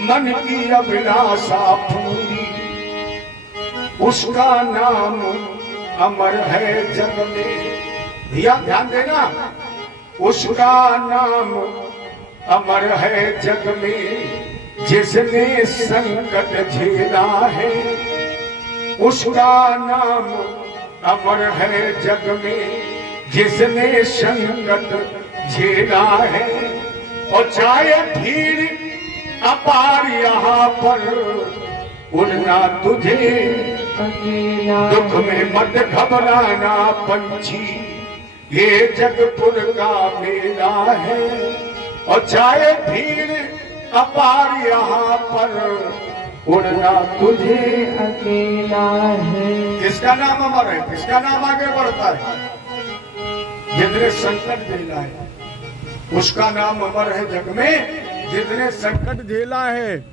मन की अभिलाषा पूरी। उसका नाम अमर है जग में, ध्यान देना, उसका नाम अमर है जग में, जिसने संकट झेला है। उसका नाम अमर है जग में, जिसने संकट झेला है, और चाहे भीड़ अपार यहाँ पर उड़ना तुझे अकेला। दुख में मत घबराना पंछी, ये जगपुर का मेला है, और चाहे भीड़ अपार यहाँ पर उड़ना तुझे अकेला है। किसका नाम अमर है, किसका नाम आगे बढ़ता है? जितने संकट झेला है उसका नाम अमर है जग में, जितने संकट झेला है।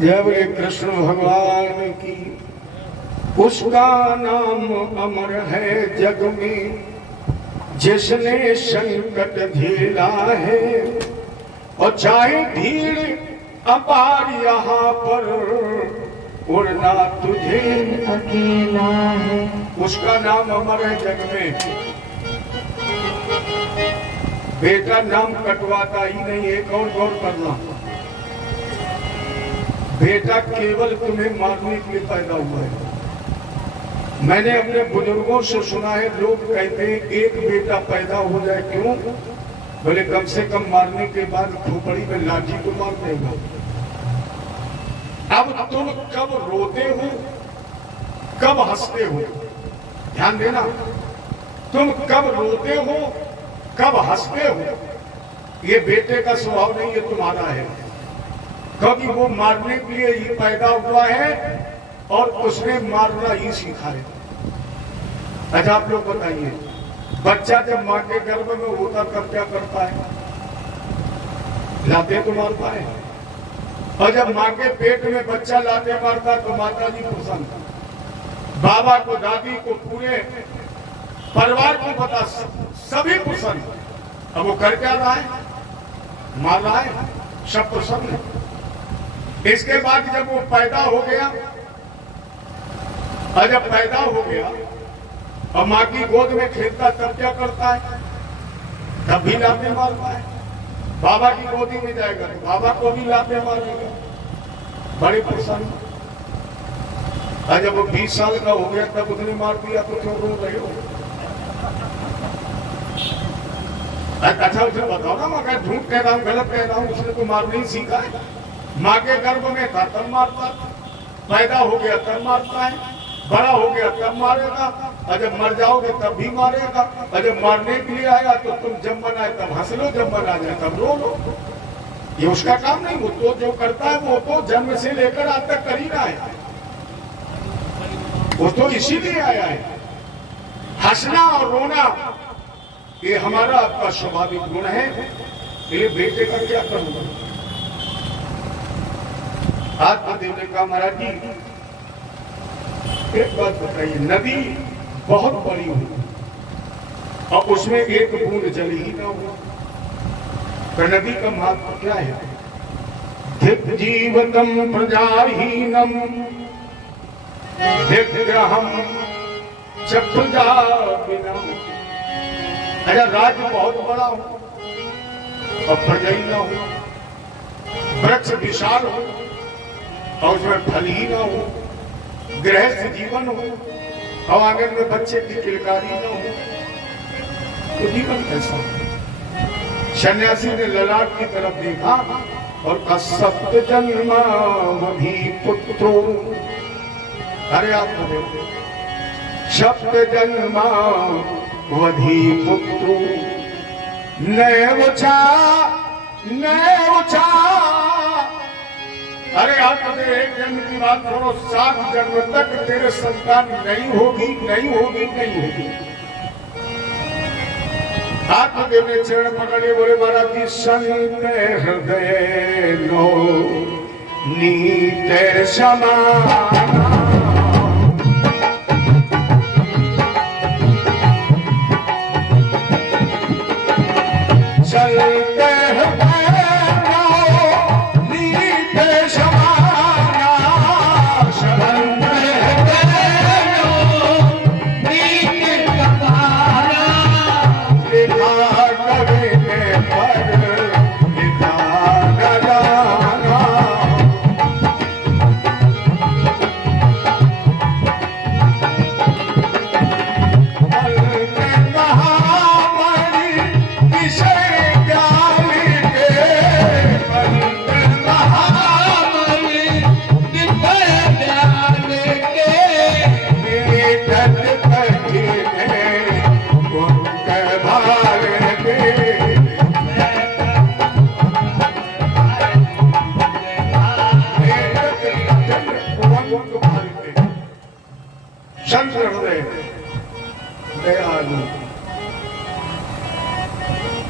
जय बोले कृष्ण भगवान की। उसका नाम अमर है जग में, जिसने संकट झेला है, और चाहे भीड़ अपार यहाँ पर उड़ना तुझे अकेला है। उसका नाम अमर है जग में। बेटा नाम कटवाता ही नहीं, एक और गौर करना, बेटा केवल तुम्हें मारने के लिए पैदा हुआ है। मैंने अपने बुजुर्गों से सुना है, लोग कहते हैं एक बेटा पैदा हो जाए क्यों? बोले कम से कम मारने के बाद खोपड़ी में लाठी को मार देगा। अब तुम कब रोते हो, कब हंसते हो, ध्यान देना, तुम कब रोते हो, कब हंसते हो, ये बेटे का स्वभाव नहीं, ये तुम्हारा है। क्योंकि वो मारने के लिए ही पैदा हुआ है और उसने मारना ही सीखा है। अच्छा आप लोग बताइए, बच्चा जब माँ के गर्भ में होता तब क्या करता है? लाते तो मारता है, और जब माँ के पेट में बच्चा लाते मारता तो माता जी प्रसन्न, बाबा को, दादी को, पूरे परिवार को पता, सभी प्रसन्न। अब वो कर क्या रहा है? मार रहा है, सब प्रसन्न है। इसके बाद जब वो पैदा हो गया, और जब पैदा हो गया और माँ की गोद में खेलता तब क्या करता है? तब भी लाते मारता है। बाबा की गोदी में जाएगा तो बाबा को भी लाते मारेगा, बड़े प्रसन्न। और जब वो 20 साल का हो गया तब उसने मार दिया तो क्यों रो रहे हो? अच्छा उसे बताओ ना, मैं झूठ कह रहा हूँ, गलत कह रहा हूँ, उसने तो मार नहीं सीखा है। माँ के गर्भ में था तब मारता, पैदा हो गया तब मारता है, बड़ा हो गया तब मारेगा, और जब मर जाओगे तब भी मारेगा, और जब मारने के लिए आया तो तुम जब मन आए तब हंस लो, जब मन आ जाए तब रो लो। ये उसका काम नहीं, वो तो जो करता है वो तो जन्म से लेकर आज तक कर ही रहा है, वो तो इसीलिए आया है। हंसना और रोना ये हमारा आपका स्वाभाविक गुण है। ये बेटे का क्या करूंगा? आत्मदेव ने कहा महाराज जी एक बात बताइए, नदी बहुत बड़ी हुई और उसमें एक बूंद जल ही ना हो, तो नदी का महत्व क्या है? धिक जीवतम प्रजाहीनम विग्रहम चक्षुजा बिना। अगर राज्य बहुत बड़ा हो और प्रजा ही ना हो, वृक्ष विशाल हो और उसमें फल ही ना हो, गृहस्थ जीवन हो और आंगन में बच्चे की किलकारी ना हो, तो जीवन कैसा हो? सन्यासी ने ललाट की तरफ देखा और कहा सप्त जन्मावधि पुत्रो, अरे आप सप्त जन्मावधि पुत्रो नैव चा। अरे आप एक जन्म की बात करो, 7 जन्म तक तेरे संतान नहीं होगी। आत्मदेव ने चरण पकड़े, बोले महाराज जी संत हृदय लो नीत समान।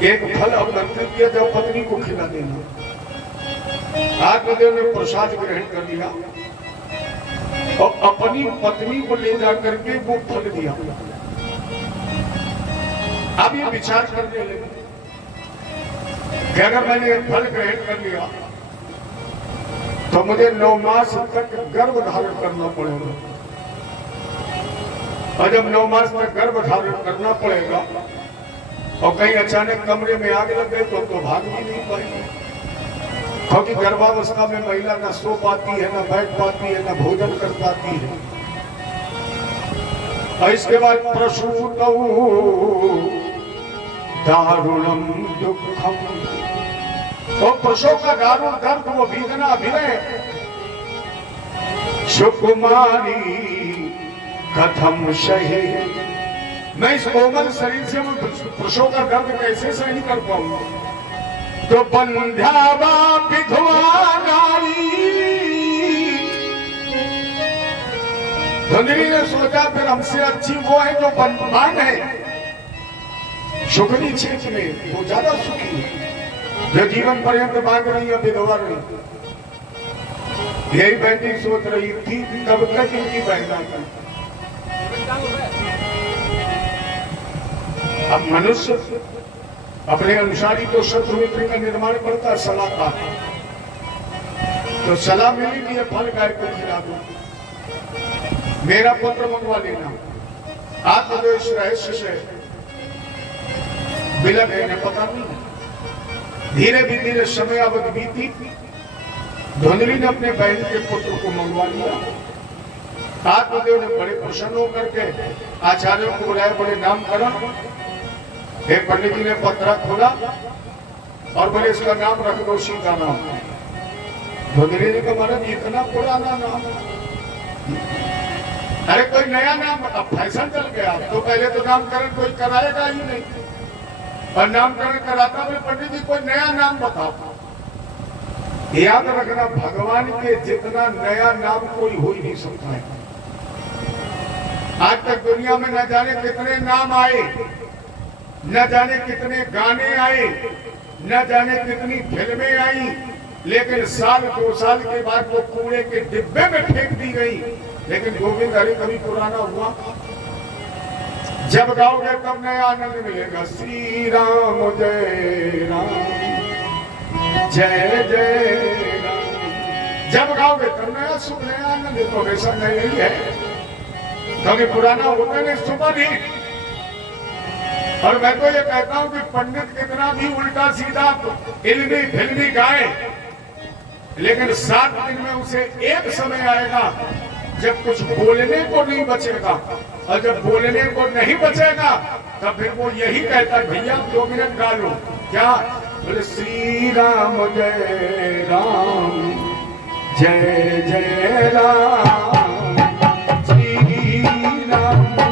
एक फल अवलंबित किया, जब पत्नी को खिला देना। आत्मदेव ने प्रसाद ग्रहण कर लिया और अपनी पत्नी को ले जाकर के वो फल दिया। अब ये विचार करने लगे कि अगर मैंने फल ग्रहण कर लिया तो मुझे 9 मास तक गर्भ धारण करना पड़ेगा, और जब 9 मास तक गर्भ धारण करना पड़ेगा और कहीं अचानक कमरे में आग लग गए तो भाग भी नहीं पाएंगे, क्योंकि गर्भावस्था में महिला न सो पाती है, न बैठ पाती है, न भोजन कर पाती है। और इसके बाद प्रसूतौ दारुणम दुखम, और प्रसव का दारुण दर्द, वो वेदना अभिनय। सुकुमारी कथम सहे, मैं इस कोमल शरीर से प्रसव का दर्द कैसे सहन कर पाऊंगा? तो बंध्यावा विधवा नारी, धुंधली ने सोचा फिर हमसे अच्छी वो है जो बंधवान है, सुखनी क्षेत्र में वो ज्यादा सुखी है, जो जीवन पर्यंत मांग रही है विधवा नहीं। यही बैठी सोच रही थी तब तक इनकी बहना थी। अब मनुष्य अपने अनुसार ही तो शत्रु मित्र का निर्माण करता है, सलाह का। तो सलाह मिली कि फल गाय को खिला दो, मेरा पुत्र मंगवा लेना। आत्मदेव इस रहस्य से बिलक है, पता नहीं। धीरे धीरे समय अवधि बीती, धुंधली ने अपने बहन के पुत्र को मंगवा लिया। आत्मदेव ने बड़े प्रसन्न होकर के आचार्यों को बुलाया, बड़े नामकरण। एक पंडित जी ने पत्रा खोला और बोले इसका नाम रख दो, सीता नाम। धुंधली ने कहा महाराज इतना पुराना नाम, अरे कोई नया नाम, अब फैशन चल गया। तो पहले तो नामकरण कोई कराएगा ही नहीं, और नामकरण कराता भी पंडित जी कोई नया नाम बताओ। याद रखना, भगवान के जितना नया नाम कोई हो ही नहीं सकता है। आज तक दुनिया में न जाने कितने नाम आए, न जाने कितने गाने आए, न जाने कितनी फिल्में आई, लेकिन साल 2 साल के बाद वो कूड़े के डिब्बे में फेंक दी गई। लेकिन गोविंद हरि कभी पुराना हुआ? जब गाओगे तब नया आनंद मिलेगा। श्री राम जय राम, जय जय राम। जब गाओगे तब नया सुख, नया आनंद। तो हमेशा नया ही है, कभी पुराना होता नहीं, सुपर हिट। और मैं तो ये कहता हूं कि पंडित कितना भी उल्टा सीधा इल्मी फिल्मी गाए, लेकिन 7 दिन में उसे एक समय आएगा जब कुछ बोलने को नहीं बचेगा। और जब बोलने को नहीं बचेगा तब फिर वो यही कहता है, भैया 2 मिनट डालो। क्या बोले? श्री राम जय राम, जय जय राम, श्री राम जय राम,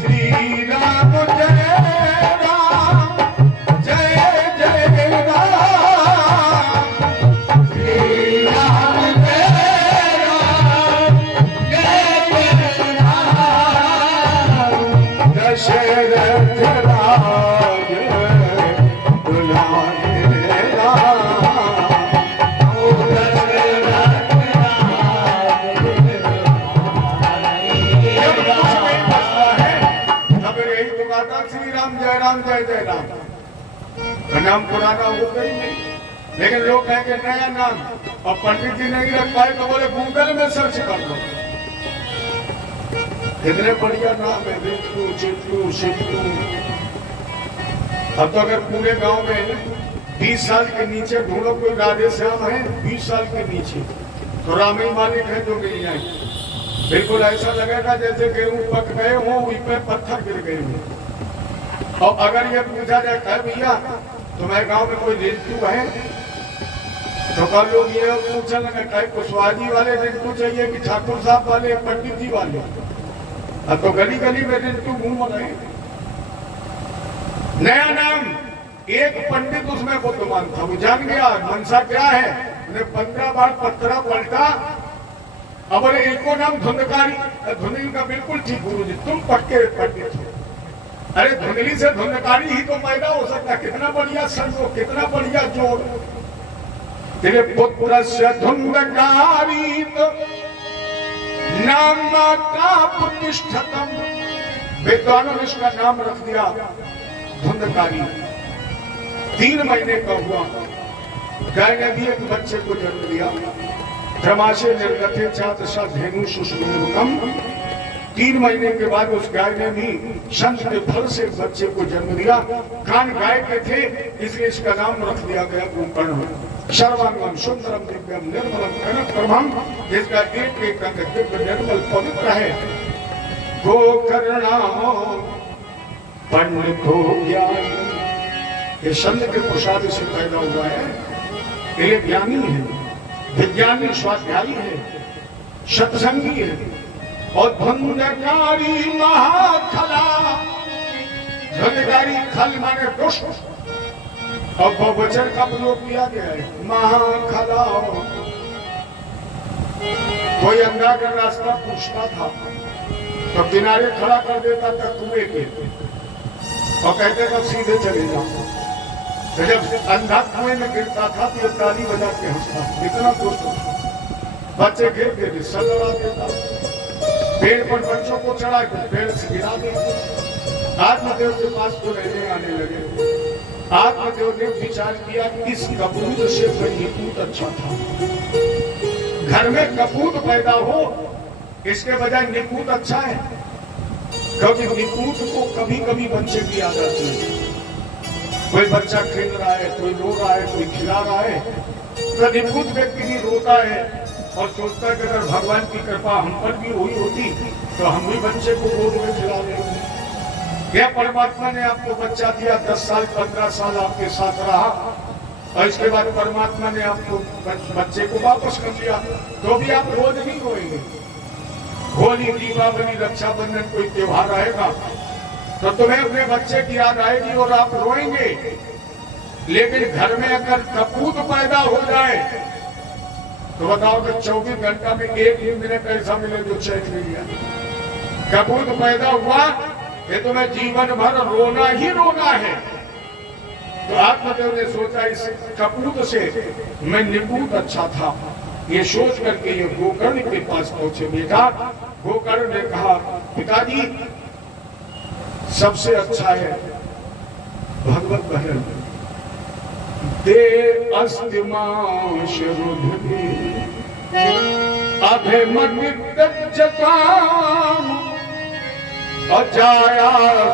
श्री राम जय राम, जय जय राम, श्री राम जय राम, जय जय राम। दशरथ राज दुलारे राम, दशरथ राज जब कुछ नहीं बचता है तब यही तो गाता, श्री राम जय राम, जय जय राम। नाम पुराना होता ही नहीं, लेकिन लोग कहेंगे नया नाम, और पंडित जी नहीं रख पाए तो बोले गूगल में सर्च कर लो। कितने बढ़िया नाम है, रिंकू, चिंटू, शिंटू। अब तो अगर पूरे गांव में 20 साल के नीचे ढूंढो कोई राधे श्याम है, 20 साल के नीचे, तो राम ही मालिक है जो मिल जाए। बिल्कुल ऐसा लगेगा जैसे गेहूं पक गए हो, उस पे पत्थर गिर गए हो। और अगर ये पूछा जाए भैया तुम्हारे गांव में कोई रिंकू है, तो कल लोग ये पूछने लगे कुशवाहा जी वाले रिंकू चाहिए कि ठाकुर साहब वाले, पंडित जी वाले। अब तो गली गली में रिंकू घूम गए। नया नाम, एक पंडित उसमें बुद्धिमान था, वो जान गया मनसा क्या है। उन्हें 15 बार पत्रा पलटा। अब बोले एको नाम धुंधकारी। धुंधली का बिल्कुल ठीक, गुरु जी तुम पक्के पंडित हो। अरे धुंधली से धुंधकारी ही तो पैदा हो सकता। कितना बढ़िया संयोग, कितना बढ़िया जोड़। तेरे पुत्र से धुंधकारी तो नाम का प्रतिष्ठतम। विद्वानों ने इसका नाम रख दिया धुंधकारी। 3 महीने का हुआ, गाय ने भी एक बच्चे को जन्म दिया। क्रमाशे निर्गते चातसा धेनु सुष्मिकम। 3 महीने के बाद उस गाय ने भी शंख के फल से बच्चे को जन्म दिया। कान गाय के थे, इसलिए इसका नाम रख दिया गया गोकर्ण। सर्वांगम सुंदरम दिव्यम निर्मलम कनक प्रभम, जिसका एक अंग दिव्य निर्मल पवित्र है। गोकर्णा पंडितो ज्ञानी, ये संत के प्रसाद से पैदा हुआ है। ये ज्ञानी है, विज्ञानी, स्वाध्यायी है, सत्संगी है। और धुंधकारी महाखला, धुंधकारी खल माने दुष्ट, और बहुवचन का प्रयोग किया गया है महाखला। कोई अंधा का रास्ता पूछता था तो किनारे खड़ा कर देता था कुएं के, और कहते था सीधे चले जाओ। तो जब अंधा कुएं में गिरता था तो ताली बजा के हंसता, इतना दुष्ट। बच्चे गिर गिर सल लड़ा देता, पेड़ पर बच्चों को चढ़ा के पेड़ से गिरा देता। आत्मदेव के पास तो रहने आने लगे। आत्मदेव ने विचार किया इस कपूत से निपूत अच्छा था। घर में कपूत पैदा हो इसके बजाय निपूत अच्छा है, क्योंकि निपूत को कभी कभी बच्चे की आदत है। कोई बच्चा खेल रहा है, कोई रो रहा है, कोई खिला रहा है, तो निपूत व्यक्ति भी रोता है और सोचता है कि अगर भगवान की कृपा हम पर भी हुई होती तो हम भी बच्चे को गोद में खिला देंगे। यह परमात्मा ने आपको बच्चा दिया, 10 साल 15 साल आपके साथ रहा, और इसके बाद परमात्मा ने आपको बच्चे को वापस कर दिया, तो भी आप रोज नहीं रोएंगे। होली, दीपावली, रक्षाबंधन कोई त्योहार आएगा तो तुम्हें अपने बच्चे की याद आएगी और आप रोएंगे। लेकिन घर में अगर कपूत पैदा हो जाए तो बताओ कि 24 घंटा में 1 मिनट ऐसा मिले जो चैन ले लिया। कपूत पैदा हुआ ये तुम्हें जीवन भर रोना ही रोना है। तो आत्मदेव ने सोचा इस कपूत से मैं निपूत अच्छा था, ये सोच करके ये गोकर्ण के पास पहुंचे। बेटा, गोकर्ण ने कहा पिताजी सबसे अच्छा है भगवत बहन दे अस्तिमाश रुधि अभिमन्वित जताम अजाया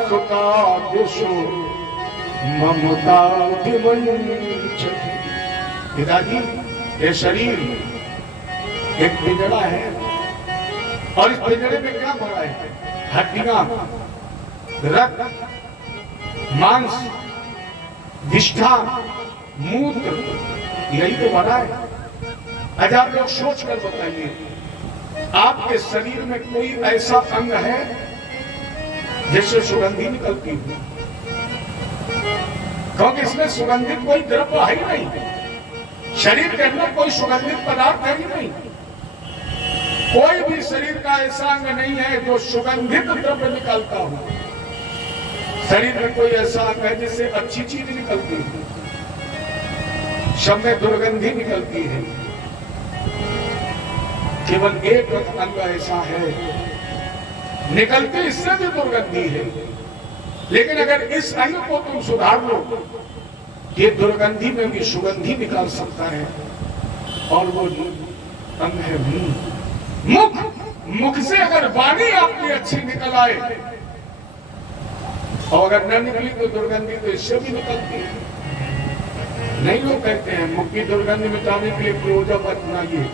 सुता दिशो ममता विमंच। पिताजी ये शरीर एक पिंजड़ा है और इस पिंजड़े में क्या भरा है? हड्डियां, रक्त, मांस, विष्ठा, मूत्र, यही तो भरा है। आज आप लोग सोच कर बताइए, आपके शरीर में कोई ऐसा अंग है जिससे सुगंधी निकलती हो? क्योंकि इसमें सुगंधित कोई द्रव्य है ही नहीं। शरीर के अंदर कोई सुगंधित पदार्थ है ही नहीं। कोई भी शरीर का ऐसा अंग नहीं है जो सुगंधित द्रव्य निकलता हो। शरीर में कोई ऐसा अंग है जिससे अच्छी चीज निकलती है, सब में दुर्गंधी निकलती है। केवल एक अंग ऐसा है निकलती इससे भी दुर्गंधी है। लेकिन अगर इस अंग को तुम सुधार लो, ये दुर्गंधी में भी सुगंधी निकाल सकता है। और वो अंग है मुख। मुख से अगर वाणी आपकी अच्छी निकल आए और अगर न निकली तो दुर्गंधी तो इससे भी निकलती है। नहीं, लोग कहते हैं मुख की दुर्गंधी मिटाने के लिए क्लोजा बनाइए।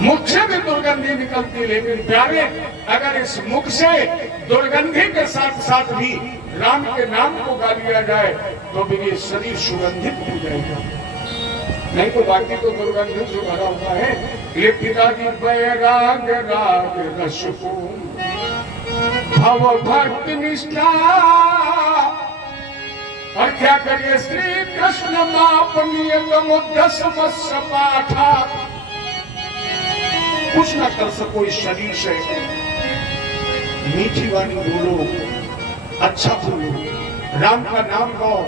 मुख से भी दुर्गंधी निकलती है, लेकिन प्यारे अगर इस मुख से दुर्गंधी के साथ साथ भी राम के नाम को गा लिया जाए तो भी ये शरीर सुगंधित हो जाएगा। नहीं तो बाकी तो दुर्गंधी से भरा हुआ है। ये पिताजी बैराग राग रस को भव भक्त निष्ठा, और क्या करिए श्री कृष्ण माप नियतम 10 मत्स्य पाठा। कुछ न कर सको इस शरीर से, मीठी वाणी बोलो, अच्छा बोलो, राम का नाम गाओ,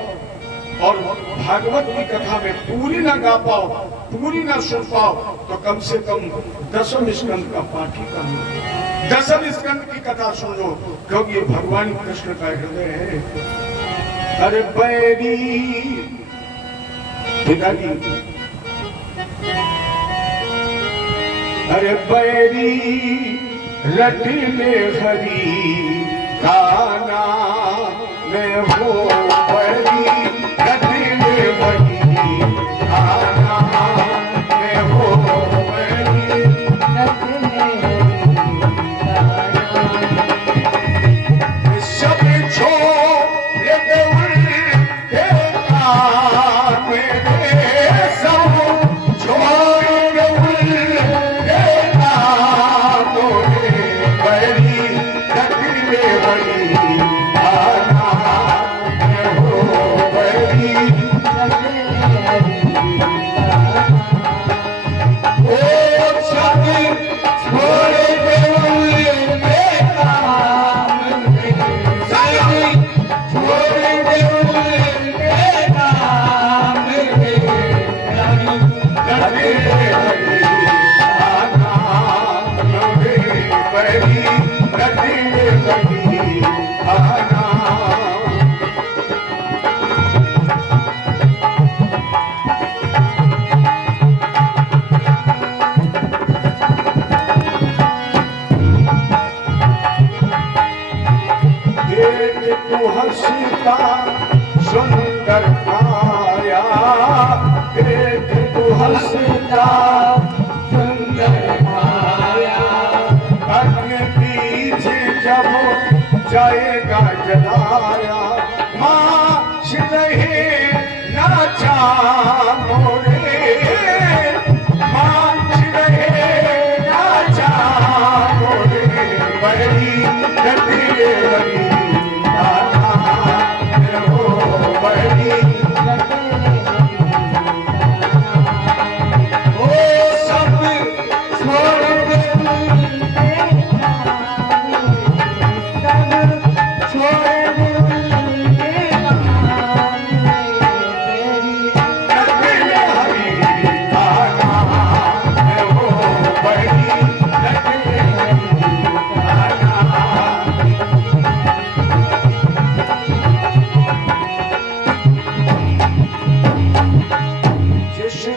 और भागवत की कथा में पूरी ना गा पाओ, पूरी ना सुन पाओ तो कम से कम 10वें स्कंद का पाठ ही कर लो। 10वें स्कंद की कथा सुन लो, क्योंकि ये भगवान कृष्ण का हृदय है। अरे बैरी पिताजी, अरे बैरी रटिले हरी का नाम में हो, बैरी रटिले हरी का नाम में हो, बैरी रटिले सब छोड़ दे उनके काम में, सब छोड़ दे उनके काम में, बैरी रटिले हरी का नाम में हो, बैरी रटिले हरी ओ सब छोड़ दे उनके काम में, सब छोड़ दे उनके काम में, रटिले हरी का नाम में, बैरी रटिले हरी का नाम। देख तू हंसता सुंदर आया, देख तू हंसता सुंदर आया, अपने पीछे जब जाएगा जलाया, बड़ी रतिले हरी दाना हो बड़ी ओ सब छोड़ दे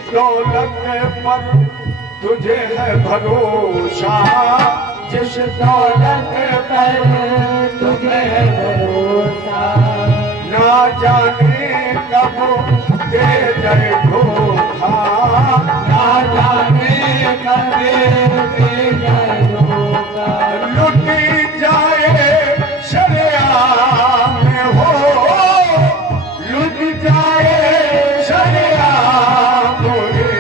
दौलत पर तुझे है भरोसा जिस दौलत पर तुझे है भरोसा ना जाने कब दे जाए धोखा ना जाने कब दे जाए धोखा लुट जाए शरियाम में हो लुट जाए शरियाम में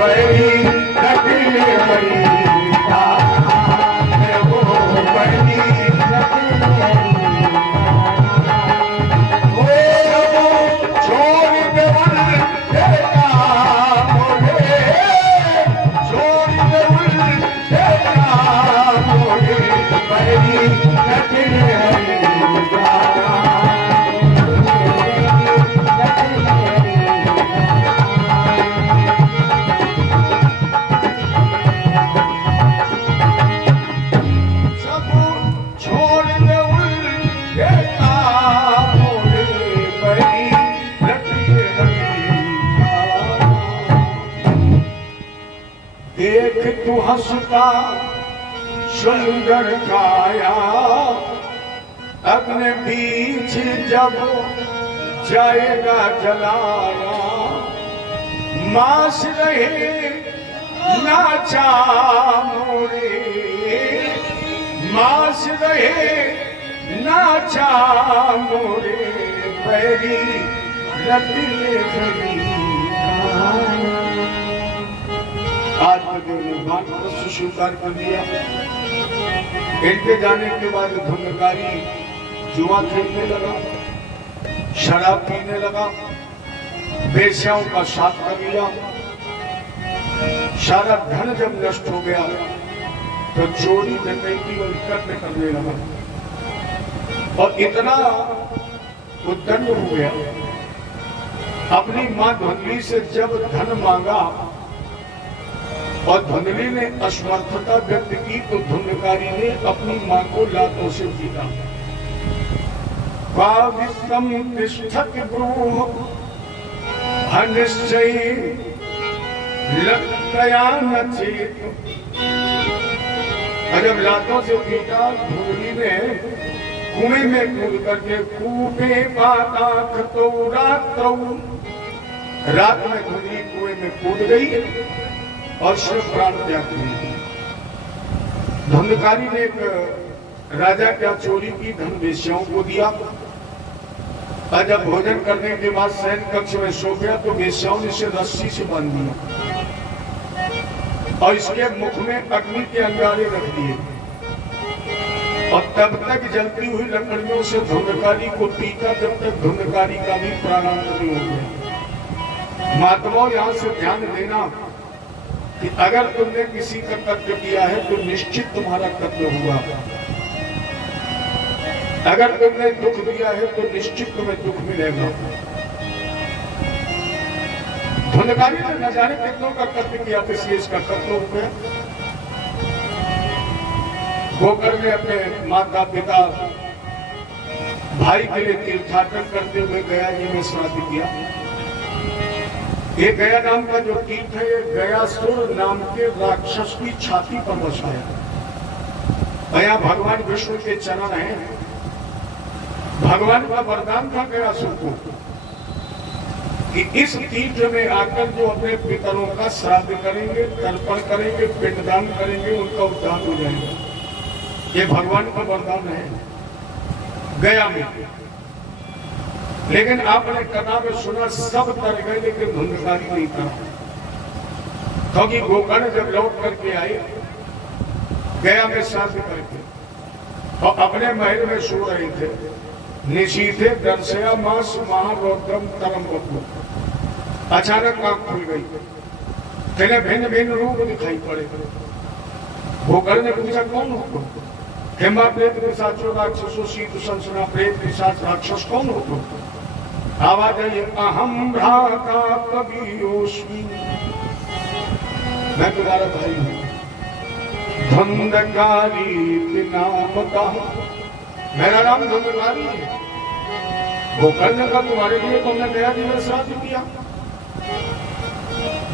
बड़ी रतिले हरी दाना हो बड़ी छोड़ दे तेरा मोरे छोड़ दे तेरा मोरे बड़ी रतिले हरी दाना देख तू हंसता सुंदर काया अपने बीच जब जाएगा जलाया मास रहे नाचा मोरे मास रहे नाचा मोरे पैरी रतिले हरी आज के निर्माण को स्वीकार कर लिया। इनके जाने के बाद धुंधकारी जुआ खेलने लगा, शराब पीने लगा, बेश्याओं का साथ कर लिया। सारा धन जब नष्ट हो गया तो चोरी डकैती और कर्म करने लगा और इतना उद्दंड हो गया। अपनी मां धुंधली से जब धन मांगा और धुंधली ने असमर्थता व्यक्त की तो धुंधकारी ने अपनी मां को लातों से पीटा। कावितम तिष्ठत ब्रूह अनिश्चय लक्तया न चेत। जब लातों से पीटा धुंधली ने कुएं में कूद करके कूपे पाता खतो रात्रौ रात में धुंधली कुएं में कूद गई और शिव प्राण त्याग किए। धुंधकारी ने एक राजा क्या चोरी की धन वेश्याओं को दिया और जब भोजन करने के बाद शयन कक्ष में सो गया तो वेश्याओं ने इसे रस्सी से बांध दिया और इसके मुख में अग्नि के अंगारे रख दिए और तब तक जलती हुई लकड़ियों से धुंधकारी को पीटा जब तक धुंधकारी का भी प्राणांत नहीं हो गया। महात्माओं यहां से ध्यान देना कि अगर तुमने किसी का कत्ल किया है तो निश्चित तुम्हारा कत्ल हुआ। अगर तुमने दुख दिया है तो निश्चित तुम्हें दुख मिलेगा। धुंधकारी ने न जाने कितनों का कत्ल किया तो इसलिए इसका कत्ल हो गया। गोकर ने अपने माता पिता भाई के लिए तीर्थाटन करते हुए गया जी में श्राद्ध किया। ये गया नाम का जो तीर्थ है ये गयासुर नाम के राक्षस की छाती पर बसा है। यहाँ भगवान विष्णु के चरण हैं। भगवान का वरदान था गयासुर को कि इस तीर्थ में आकर जो अपने पितरों का श्राद्ध करेंगे, तर्पण करेंगे, पिंडदान करेंगे, उनका उद्धार हो जाएगा। ये भगवान का वरदान है गया में। लेकिन आपने कथा में सुना सब तर गए लेकिन धुंधकारी नहीं था, क्योंकि गोकर्ण जब लौट करके आए गया में श्राद्ध करके और अपने महल में सो रहे थे। निशीथे दर्शया मास महारौद्रम तरम बपू। अचानक आंख खुल गई, तेने भिन्न भिन्न रूप दिखाई पड़े। गोकर्ण ने पूछा कौन हो तुम? हेमा प्रेत पिशाचो राक्षसो शीत संसना प्रेत पिशाच राक्षस कौन हो तुम? आवाज आई, अहम भ्राता कवियोस्मि, मैं तुम्हारा भाई हूं। धुंधकारी नाम का, मेरा नाम धुंधकारी है। गोकर्ण का तुम्हारे लिए तुमने गया दिवस श्राद्ध किया।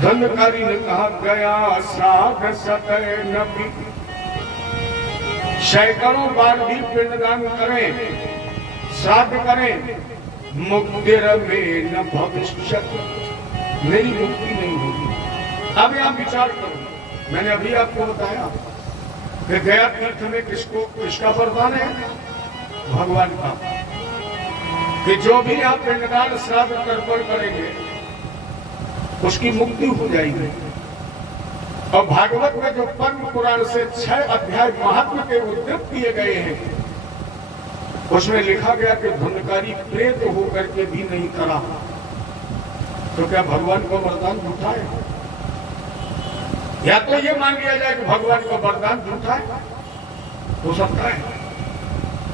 धुंधकारी ने कहा, गया श्राद्ध सतय नबी, सैकड़ों बार भी पिंडदान करें, श्राद्ध करें, मुक्ति में न भविष्य, मेरी मुक्ति नहीं होगी। अब आप विचार करो, मैंने अभी आपको बताया कि गया तीर्थ में किसका वरदान है? भगवान का, कि जो भी आप पिंडदान श्राद्ध तर्पण करेंगे उसकी मुक्ति हो जाएगी। और भागवत में जो पद्म पुराण से 6 अध्याय महात्मा के उद्धृत किए गए हैं, उसमें लिखा गया कि धुंधकारी प्रेत होकर के भी नहीं करा, तो क्या भगवान का वरदान झूठा है? या तो ये मान लिया जाए कि भगवान का वरदान झूठा है, हो सकता है।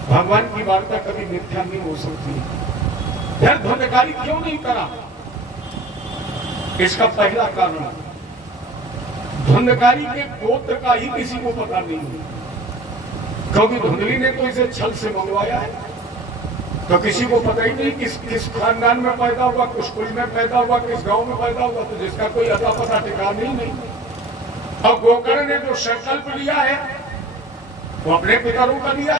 भगवान की वार्ता कभी मिथ्या नहीं हो सकती। यार धुंधकारी क्यों नहीं करा? इसका पहला कारण, धुंधकारी के गोत्र का ही किसी को पता नहीं है, क्योंकि धुंधली ने तो इसे छल से मंगवाया है, तो किसी को पता ही नहीं किस खानदान में पैदा हुआ, किस कुल में पैदा हुआ, किस गांव में पैदा हुआ, तो जिसका कोई अता पता ठिकाना ही नहीं। और गोकर्ण ने जो संकल्प लिया है वो अपने पितरों का लिया।